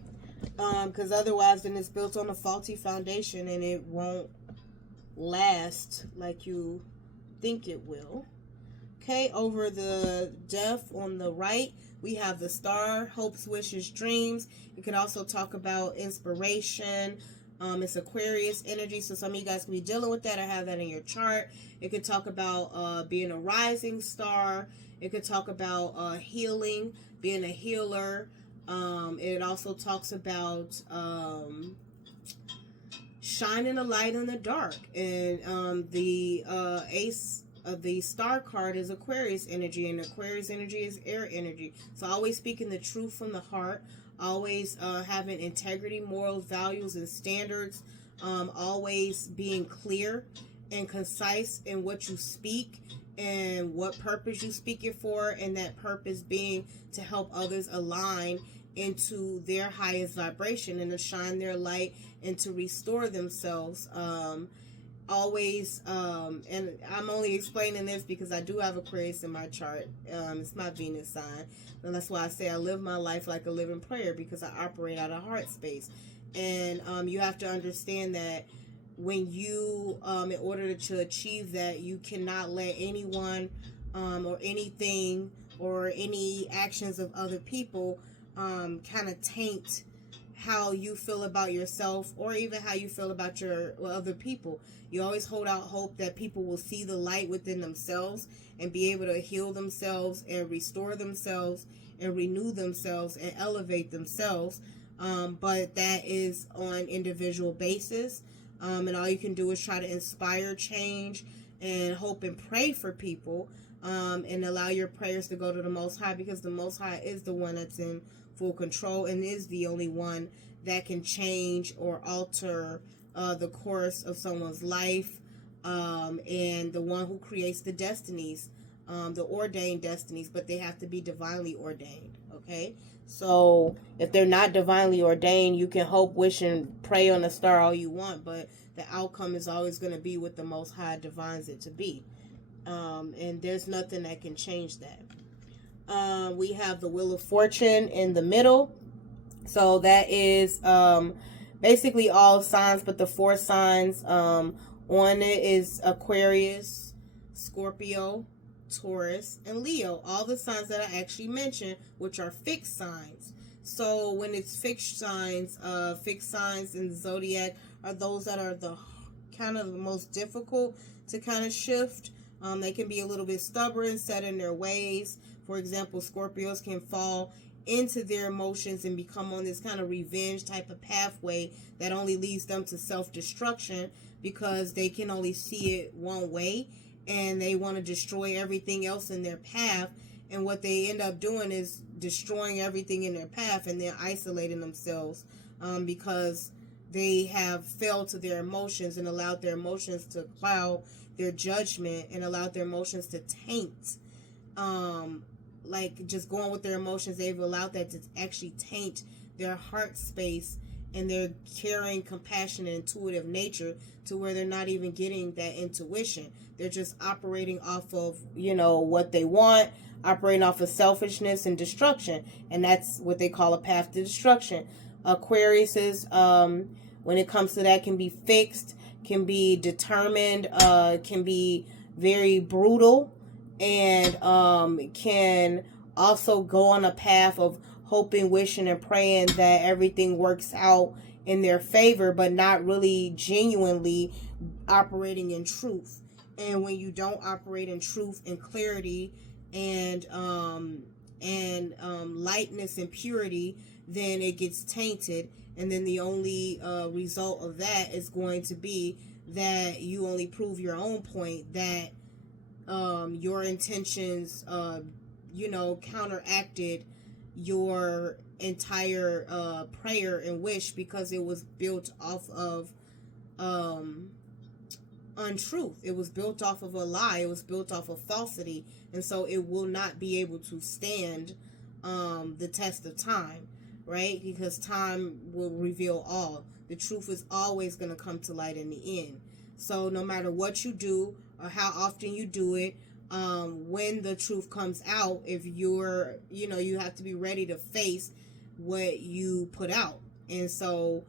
because otherwise, then it's built on a faulty foundation, and it won't last like you think it will. Okay, over the death on the right, we have the star, hopes, wishes, dreams. You can also talk about inspiration. It's Aquarius energy, so some of you guys can be dealing with that or have that in your chart. It could talk about being a rising star. It could talk about healing, being a healer. It also talks about shining a light in the dark. And the ace of the star card is Aquarius energy, and Aquarius energy is air energy. So always speaking the truth from the heart, always having integrity, morals, values, and standards, always being clear and concise in what you speak and what purpose you speak it for, and that purpose being to help others align into their highest vibration and to shine their light and to restore themselves. Always, and I'm only explaining this because I do have Aquarius in my chart. It's my Venus sign, and that's why I say I live my life like a living prayer, because I operate out of heart space. And you have to understand that when you, in order to achieve that, you cannot let anyone or anything or any actions of other people kind of taint how you feel about yourself, or even how you feel about your other people. You always hold out hope that people will see the light within themselves and be able to heal themselves and restore themselves and renew themselves and elevate themselves. But that is on individual basis. And all you can do is try to inspire change and hope and pray for people, and allow your prayers to go to the Most High, because the Most High is the one that's in full control and is the only one that can change or alter the course of someone's life, and the one who creates the destinies, the ordained destinies, but they have to be divinely ordained. Okay, so if they're not divinely ordained, you can hope, wish, and pray on a star all you want, but the outcome is always going to be what the Most High divines it to be, and there's nothing that can change that. We have the Wheel of Fortune in the middle. So that is basically all signs, but the four signs on it is Aquarius, Scorpio, Taurus, and Leo. All the signs that I actually mentioned, which are fixed signs. So when it's fixed signs in the zodiac are those that are the kind of the most difficult to kind of shift. They can be a little bit stubborn, set in their ways. For example, Scorpios can fall into their emotions and become on this kind of revenge type of pathway that only leads them to self-destruction because they can only see it one way and they want to destroy everything else in their path. And what they end up doing is destroying everything in their path and then isolating themselves because they have failed to their emotions and allowed their emotions to cloud their judgment and allowed their emotions to taint. Like just going with their emotions, they've allowed that to actually taint their heart space and their caring, compassionate, intuitive nature to where they're not even getting that intuition. They're just operating off of, what they want, operating off of selfishness and destruction. And that's what they call a path to destruction. Aquarius is, when it comes to that, can be fixed, can be determined, can be very brutal, and can also go on a path of hoping, wishing, and praying that everything works out in their favor, but not really genuinely operating in truth. And when you don't operate in truth and clarity and lightness and purity, then it gets tainted. And then the only result of that is going to be that you only prove your own point, that your intentions, counteracted your entire prayer and wish because it was built off of untruth. It was built off of a lie. It was built off of falsity. And so it will not be able to stand the test of time, right? Because time will reveal all. The truth is always going to come to light in the end. So no matter what you do or how often you do it, when the truth comes out, if you're, you have to be ready to face what you put out. And so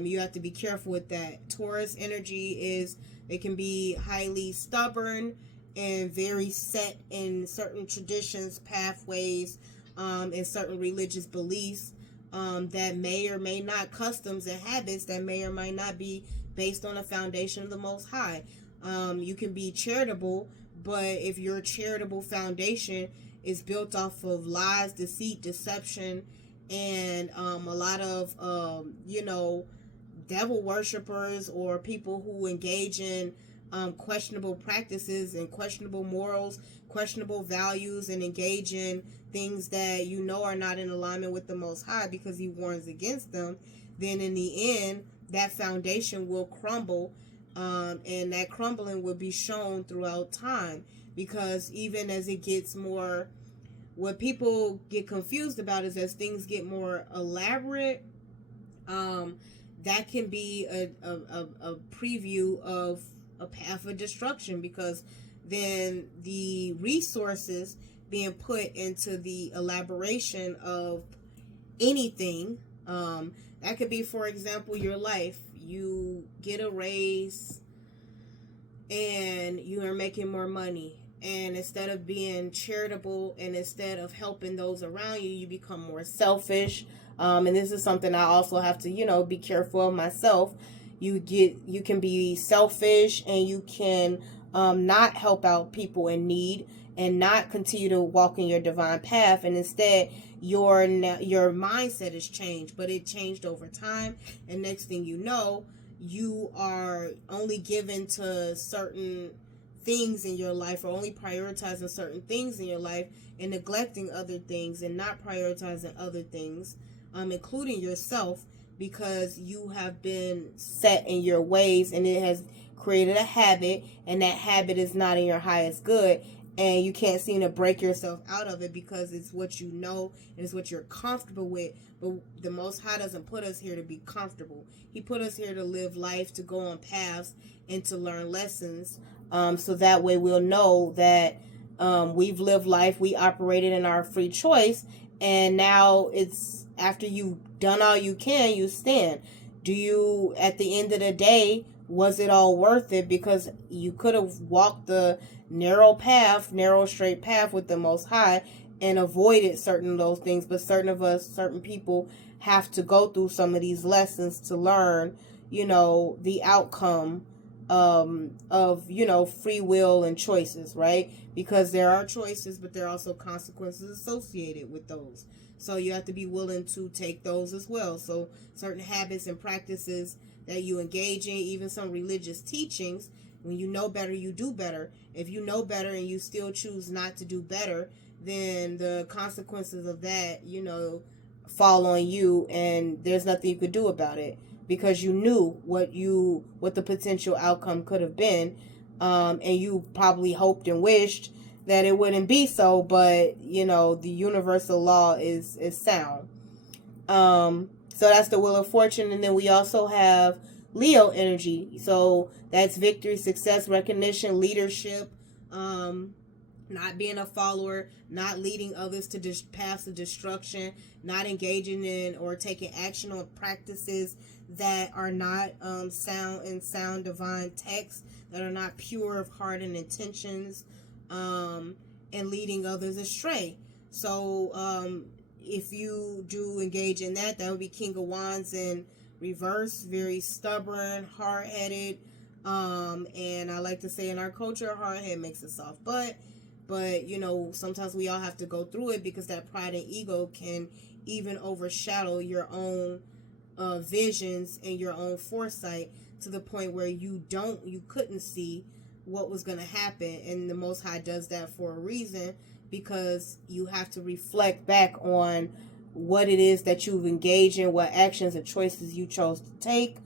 you have to be careful with that. Taurus energy it can be highly stubborn and very set in certain traditions, pathways, and certain religious beliefs that may or may not, customs and habits that may or may not be based on a foundation of the Most High. You can be charitable, but if your charitable foundation is built off of lies, deceit, deception, and a lot of, devil worshippers or people who engage in questionable practices and questionable morals, questionable values, and engage in things that are not in alignment with the Most High because He warns against them, then in the end, that foundation will crumble, and that crumbling will be shown throughout time. Because even as it gets more, what people get confused about is as things get more elaborate, that can be a preview of a path of destruction, because then the resources being put into the elaboration of anything, that could be, for example, your life. You get a raise and you are making more money, and instead of being charitable and instead of helping those around you, you become more selfish. And this is something I also have to, be careful of myself. You can be selfish, and you can not help out people in need and not continue to walk in your divine path. And instead, your mindset has changed, but it changed over time. And next thing you know, you are only given to certain things in your life, or only prioritizing certain things in your life and neglecting other things and not prioritizing other things, including yourself, because you have been set in your ways and it has created a habit, and that habit is not in your highest good, and you can't seem to break yourself out of it because it's what you know and it's what you're comfortable with. But the Most High doesn't put us here to be comfortable. He put us here to live life, to go on paths, and to learn lessons, so that way we'll know that we've lived life, we operated in our free choice, and now it's after you've done all you can, you stand. Do you, at the end of the day, was it all worth it? Because you could have walked the narrow straight path with the Most High and avoided certain of those things. But certain people have to go through some of these lessons to learn, the outcome of, free will and choices, right? Because there are choices, but there are also consequences associated with those. So you have to be willing to take those as well. So certain habits and practices that you engage in, even some religious teachings, when you know better, you do better. If you know better and you still choose not to do better, then the consequences of that, fall on you, and there's nothing you could do about it, because you knew what the potential outcome could have been, and you probably hoped and wished that it wouldn't be so, but the universal law is sound. So that's the Wheel of Fortune. And then we also have Leo energy. So that's victory, success, recognition, leadership, not being a follower, not leading others to paths of destruction, not engaging in or taking action on practices that are not sound divine texts, that are not pure of heart and intentions, and leading others astray. So if you do engage in that, that would be King of Wands in reverse, very stubborn, hard-headed, and I like to say in our culture, a hard head makes a soft butt. But sometimes we all have to go through it, because that pride and ego can even overshadow your own visions and your own foresight, to the point where you couldn't see what was going to happen. And the Most High does that for a reason, because you have to reflect back on what it is that you've engaged in, what actions and choices you chose to take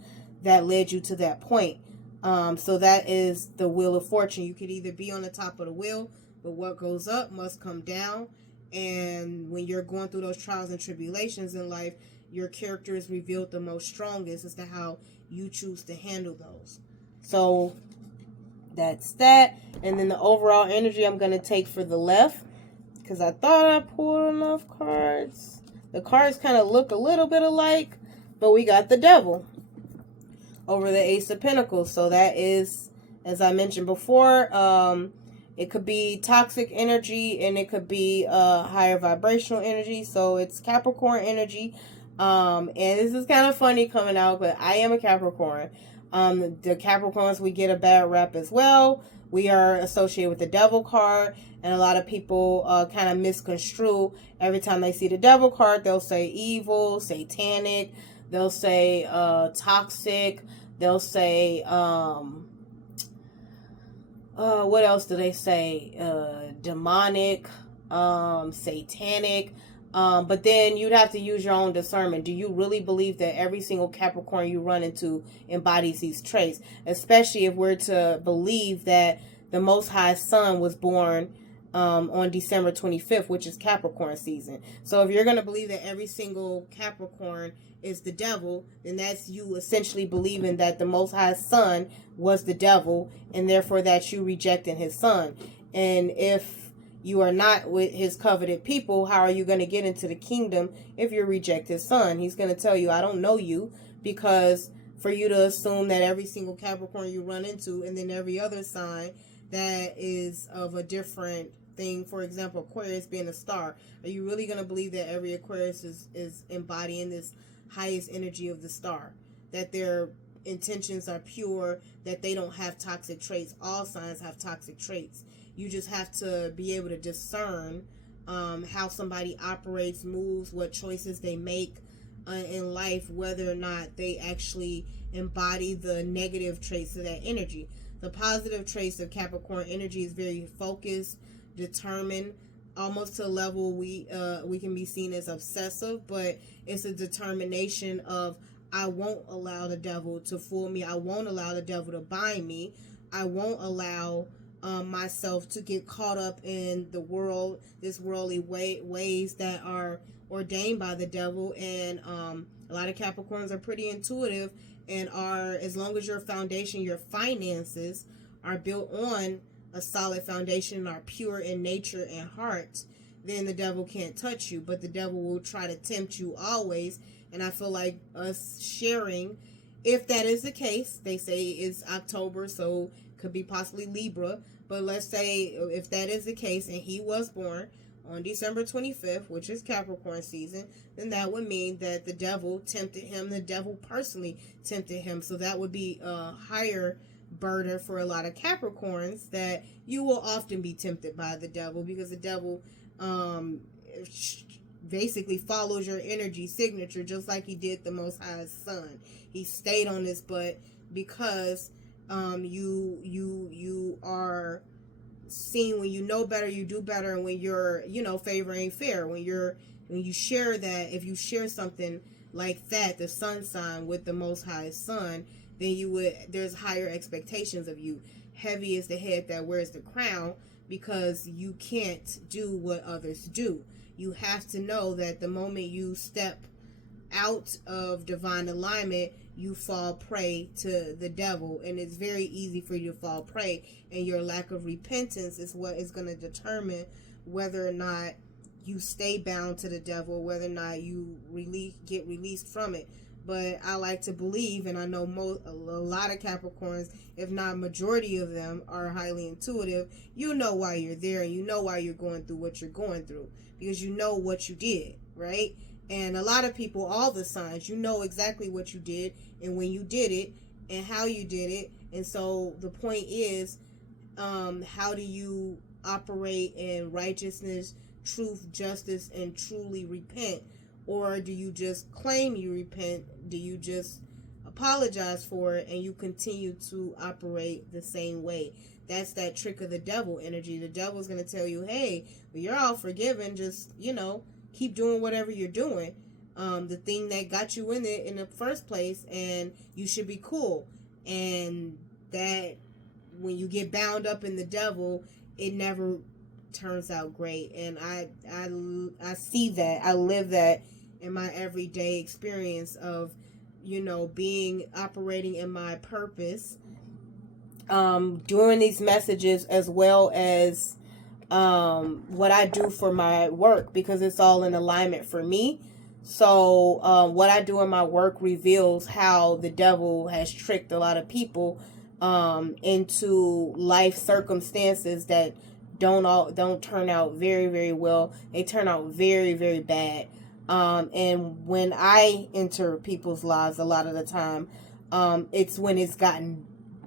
that led you to that point. So that is the Wheel of Fortune. You could either be on the top of the wheel, but what goes up must come down. And when you're going through those trials and tribulations in life, your character is revealed the most strongest as to how you choose to handle those. So that's that. And then the overall energy I'm going to take for the left, because I thought I pulled enough cards. The cards kind of look a little bit alike, but we got the Devil over the Ace of Pentacles. So that is, as I mentioned before, it could be toxic energy, and it could be higher vibrational energy. So it's Capricorn energy. And this is kind of funny coming out, but I am a Capricorn. The Capricorns, we get a bad rap as well. We are associated with the Devil card, and a lot of people kind of misconstrue. Every time they see the Devil card, they'll say evil, satanic, they'll say toxic, they'll say what else do they say? Demonic, satanic. But then you'd have to use your own discernment. Do you really believe that every single Capricorn you run into embodies these traits? Especially if we're to believe that the Most High Sun was born on December 25th, which is Capricorn season. So if you're going to believe that every single Capricorn is the devil, then that's you essentially believing that the Most High Sun was the devil, and therefore that you rejecting his son. And if you are not with his coveted people, how are you going to get into the kingdom if you reject his son? He's going to tell you, I don't know you, because for you to assume that every single Capricorn you run into, and then every other sign that is of a different thing, for example, Aquarius being a star, are you really going to believe that every Aquarius is embodying this highest energy of the star, that their intentions are pure, that they don't have toxic traits? All signs have toxic traits. You just have to be able to discern how somebody operates, moves, what choices they make in life, whether or not they actually embody the negative traits of that energy. The positive traits of Capricorn energy is very focused, determined, almost to a level we can be seen as obsessive, but it's a determination of, I won't allow the devil to fool me. I won't allow the devil to bind me. I won't allow myself to get caught up in the world, this worldly ways that are ordained by the devil. And a lot of Capricorns are pretty intuitive, and are, as long as your foundation, your finances are built on a solid foundation, are pure in nature and heart, then the devil can't touch you. But the devil will try to tempt you always, And I feel like us sharing, if that is the case, they say it's October, so could be possibly Libra. But let's say if that is the case and he was born on December 25th, which is Capricorn season, then that would mean that the devil tempted him. The devil personally tempted him. So that would be a higher burden for a lot of Capricorns, that you will often be tempted by the devil, because the devil basically follows your energy signature, just like he did the Most High's son. He stayed on this butt because you are seen. When you know better, you do better. And when you're, favor ain't fair, when you share that, if you share something like that, the sun sign with the Most High's son, then there's higher expectations of you. Heavy is the head that wears the crown, because you can't do what others do. You have to know that the moment you step out of divine alignment, you fall prey to the devil. And it's very easy for you to fall prey. And your lack of repentance is what is going to determine whether or not you stay bound to the devil, whether or not you get released from it. But I like to believe, and I know a lot of Capricorns, if not majority of them, are highly intuitive. You know why you're there, and you know why you're going through what you're going through, because you know what you did, right? And a lot of people, all the signs, you know exactly what you did and when you did it and how you did it. And so the point is, how do you operate in righteousness, truth, justice, and truly repent? Or do you just claim you repent? Do you just apologize for it and you continue to operate the same way? That's that trick of the devil energy. The devil's going to tell you, hey, well, you're all forgiven. Just, keep doing whatever you're doing. The thing that got you in it in the first place, and you should be cool. And that when you get bound up in the devil, it never turns out great. And I see that. I live that in my everyday experience of, operating in my purpose, doing these messages, as well as what I do for my work, because it's all in alignment for me. So what I do in my work reveals how the devil has tricked a lot of people into life circumstances that don't turn out very, very well. They turn out very, very bad. And when I enter people's lives, a lot of the time, it's when it's gotten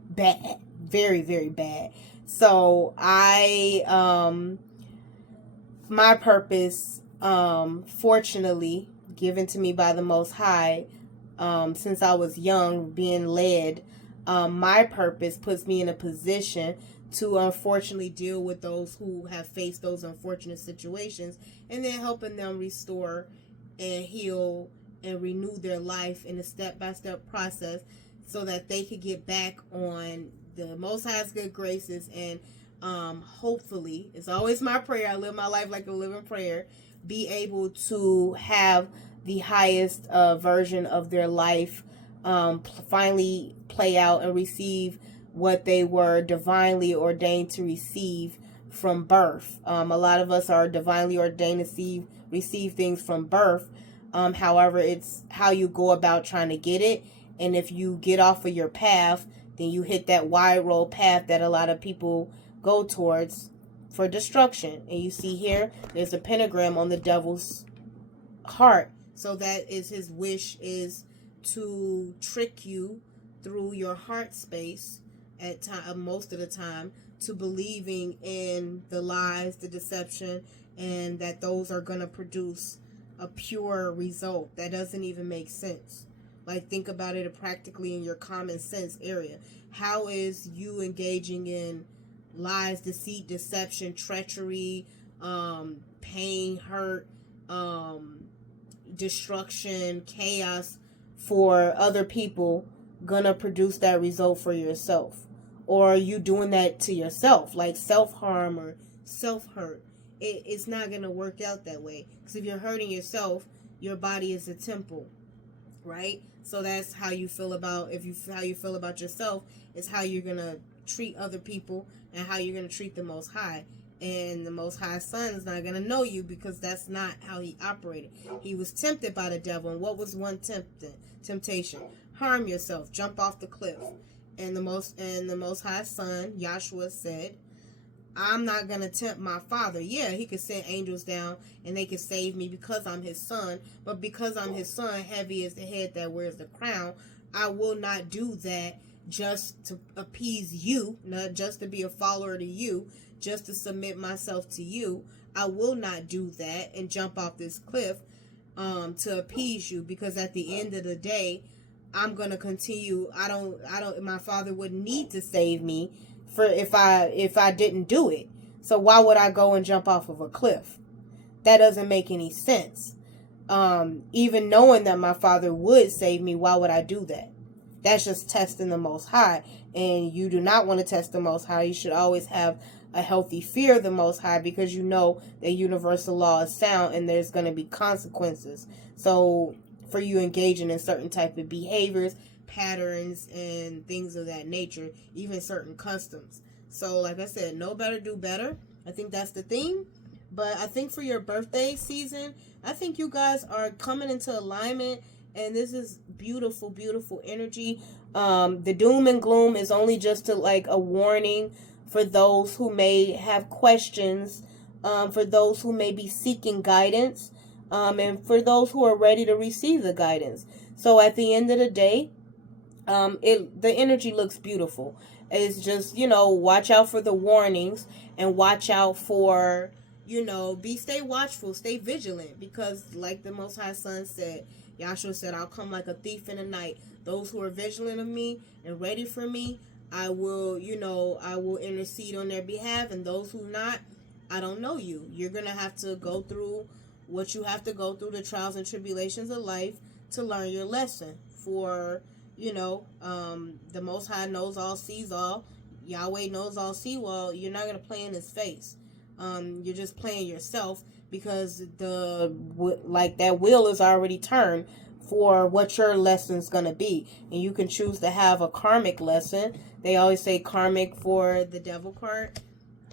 bad, very, very bad. So my purpose, fortunately given to me by the Most High, since I was young, being led, my purpose puts me in a position to unfortunately deal with those who have faced those unfortunate situations, and then helping them restore and heal and renew their life in a step-by-step process, so that they could get back on the Most High's good graces. And hopefully, it's always my prayer, I live my life like a living prayer, be able to have the highest version of their life finally play out and receive what they were divinely ordained to receive from birth. A lot of us are divinely ordained to receive things from birth. However, it's how you go about trying to get it. And if you get off of your path, then you hit that wide road path that a lot of people go towards for destruction. And you see here, there's a pentagram on the devil's heart. So that is his wish, is to trick you through your heart space at most of the time, to believing in the lies, the deception, and that those are going to produce a pure result that doesn't even make sense. Like, think about it practically in your common sense area. How is you engaging in lies, deceit, deception, treachery, pain, hurt, destruction, chaos for other people gonna produce that result for yourself? Or are you doing that to yourself, like self-harm or self-hurt? It's not gonna work out that way, because if you're hurting yourself, your body is a temple, right? So that's how you feel about, how you feel about yourself is how you're gonna treat other people and how you're gonna treat the Most High. And the Most High Son is not going to know you, because that's not how he operated. He was tempted by the devil. And what was one temptation? Harm yourself. Jump off the cliff. And the Most High Son, Yahshua, said, I'm not going to tempt my Father. Yeah, he could send angels down and they could save me because I'm his son. But because I'm his son, heavy is the head that wears the crown, I will not do that just to appease you, not just to be a follower to you, just to submit myself to you. I will not do that and jump off this cliff to appease you, because at the end of the day, I'm going to continue. My Father wouldn't need to save me for if I didn't do it. So why would I go and jump off of a cliff? That doesn't make any sense. Even knowing that my Father would save me, why would I do that? That's just testing the Most High. And you do not want to test the Most High. You should always have a healthy fear of the Most High, because you know that universal law is sound and there's going to be consequences. So for you engaging in certain type of behaviors, patterns, and things of that nature, even certain customs. So like I said, know better, do better. I think that's the theme. But I think for your birthday season, I think you guys are coming into alignment, and this is beautiful, beautiful energy. The doom and gloom is only just like a warning for those who may have questions, for those who may be seeking guidance, and for those who are ready to receive the guidance. So at the end of the day, the energy looks beautiful. It's just, watch out for the warnings, and watch out for, stay watchful, stay vigilant, because like the Most High Son said, Yahshua said, I'll come like a thief in the night. Those who are vigilant of me and ready for me, I will intercede on their behalf. And those who not, I don't know you. You're going to have to go through what you have to go through, the trials and tribulations of life, to learn your lesson. For, the Most High knows all, sees all. Yahweh knows all, see well. You're not going to play in his face. You're just playing yourself, because that wheel is already turned for what your lesson's going to be. And you can choose to have a karmic lesson. They always say karmic for the devil card.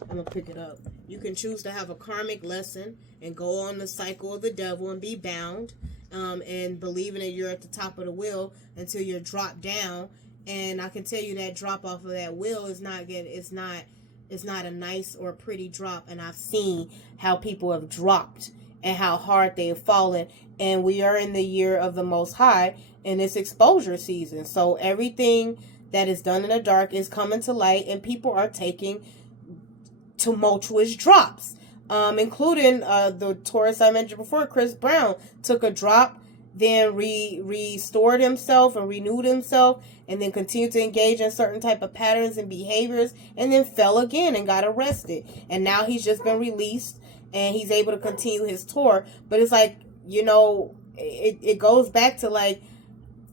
I'm going to pick it up. You can choose to have a karmic lesson and go on the cycle of the devil and be bound, and believing that you're at the top of the wheel until you're dropped down. And I can tell you that drop off of that wheel is not a nice or pretty drop. And I've seen how people have dropped and how hard they have fallen. And we are in the year of the Most High, and it's exposure season. So everything that is done in the dark is coming to light, and people are taking tumultuous drops, including the Taurus I mentioned before. Chris Brown took a drop, then restored himself and renewed himself, and then continued to engage in certain type of patterns and behaviors, and then fell again and got arrested. And now he's just been released, and he's able to continue his tour. But it's like, it goes back to like,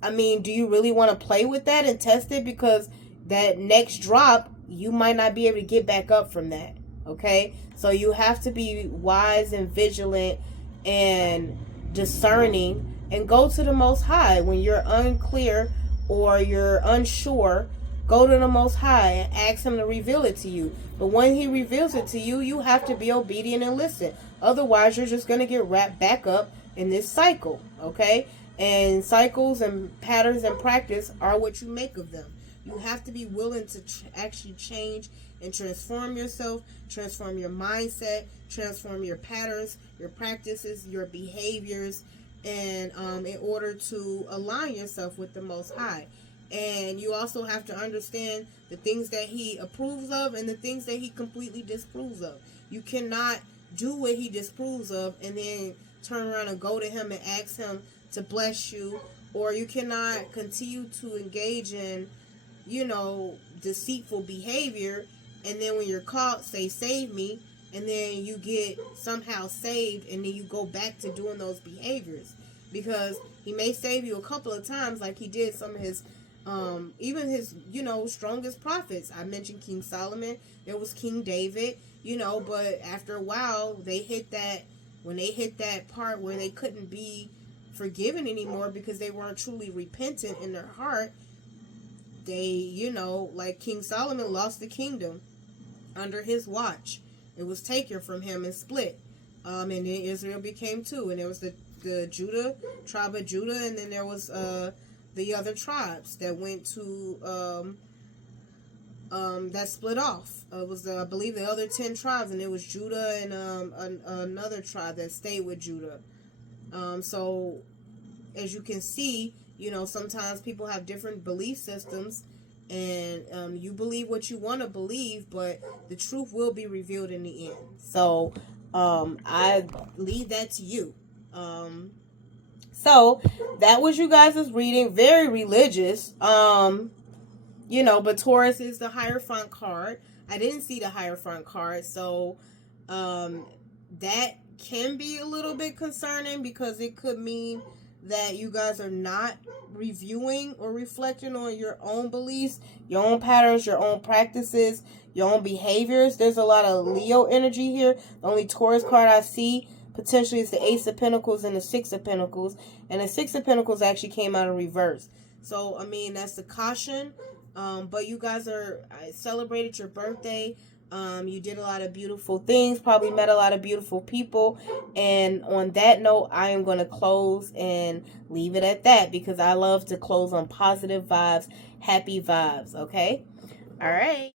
do you really want to play with that and test it? Because that next drop, you might not be able to get back up from that. Okay? So you have to be wise and vigilant and discerning, and go to the Most High when you're unclear or you're unsure. Go to the Most High and ask him to reveal it to you. But when he reveals it to you, you have to be obedient and listen. Otherwise, you're just going to get wrapped back up in this cycle. Okay? And cycles and patterns and practice are what you make of them. You have to be willing to actually change and transform yourself, transform your mindset, transform your patterns, your practices, your behaviors, and in order to align yourself with the Most High. And you also have to understand the things that he approves of and the things that he completely disapproves of. You cannot do what he disapproves of and then turn around and go to him and ask him to bless you. Or you cannot continue to engage in, deceitful behavior, and then when you're caught, say, save me, and then you get somehow saved, and then you go back to doing those behaviors. Because he may save you a couple of times, like he did some of his, even his, strongest prophets. I mentioned King Solomon. There was King David, but after a while, when they hit that part where they couldn't be forgiven anymore because they weren't truly repentant in their heart, they, like King Solomon lost the kingdom under his watch. It was taken from him and split. And then Israel became two. And there was the tribe of Judah, and then there was the other tribes that went to that split off. It was I believe the other 10 tribes, and it was Judah and another tribe that stayed with Judah. So as you can see, sometimes people have different belief systems, and you believe what you want to believe, but the truth will be revealed in the end. So I leave that to you. So that was you guys' reading. Very religious. But Taurus is the Hierophant card. I didn't see the Hierophant card, so that can be a little bit concerning, because it could mean that you guys are not reviewing or reflecting on your own beliefs, your own patterns, your own practices, your own behaviors. There's a lot of Leo energy here. The only Taurus card I see potentially is the Ace of Pentacles and the Six of Pentacles. And the Six of Pentacles actually came out in reverse. So, that's the caution. But you guys celebrated your birthday. You did a lot of beautiful things, probably met a lot of beautiful people. And on that note, I am going to close and leave it at that, because I love to close on positive vibes, happy vibes. Okay? All right.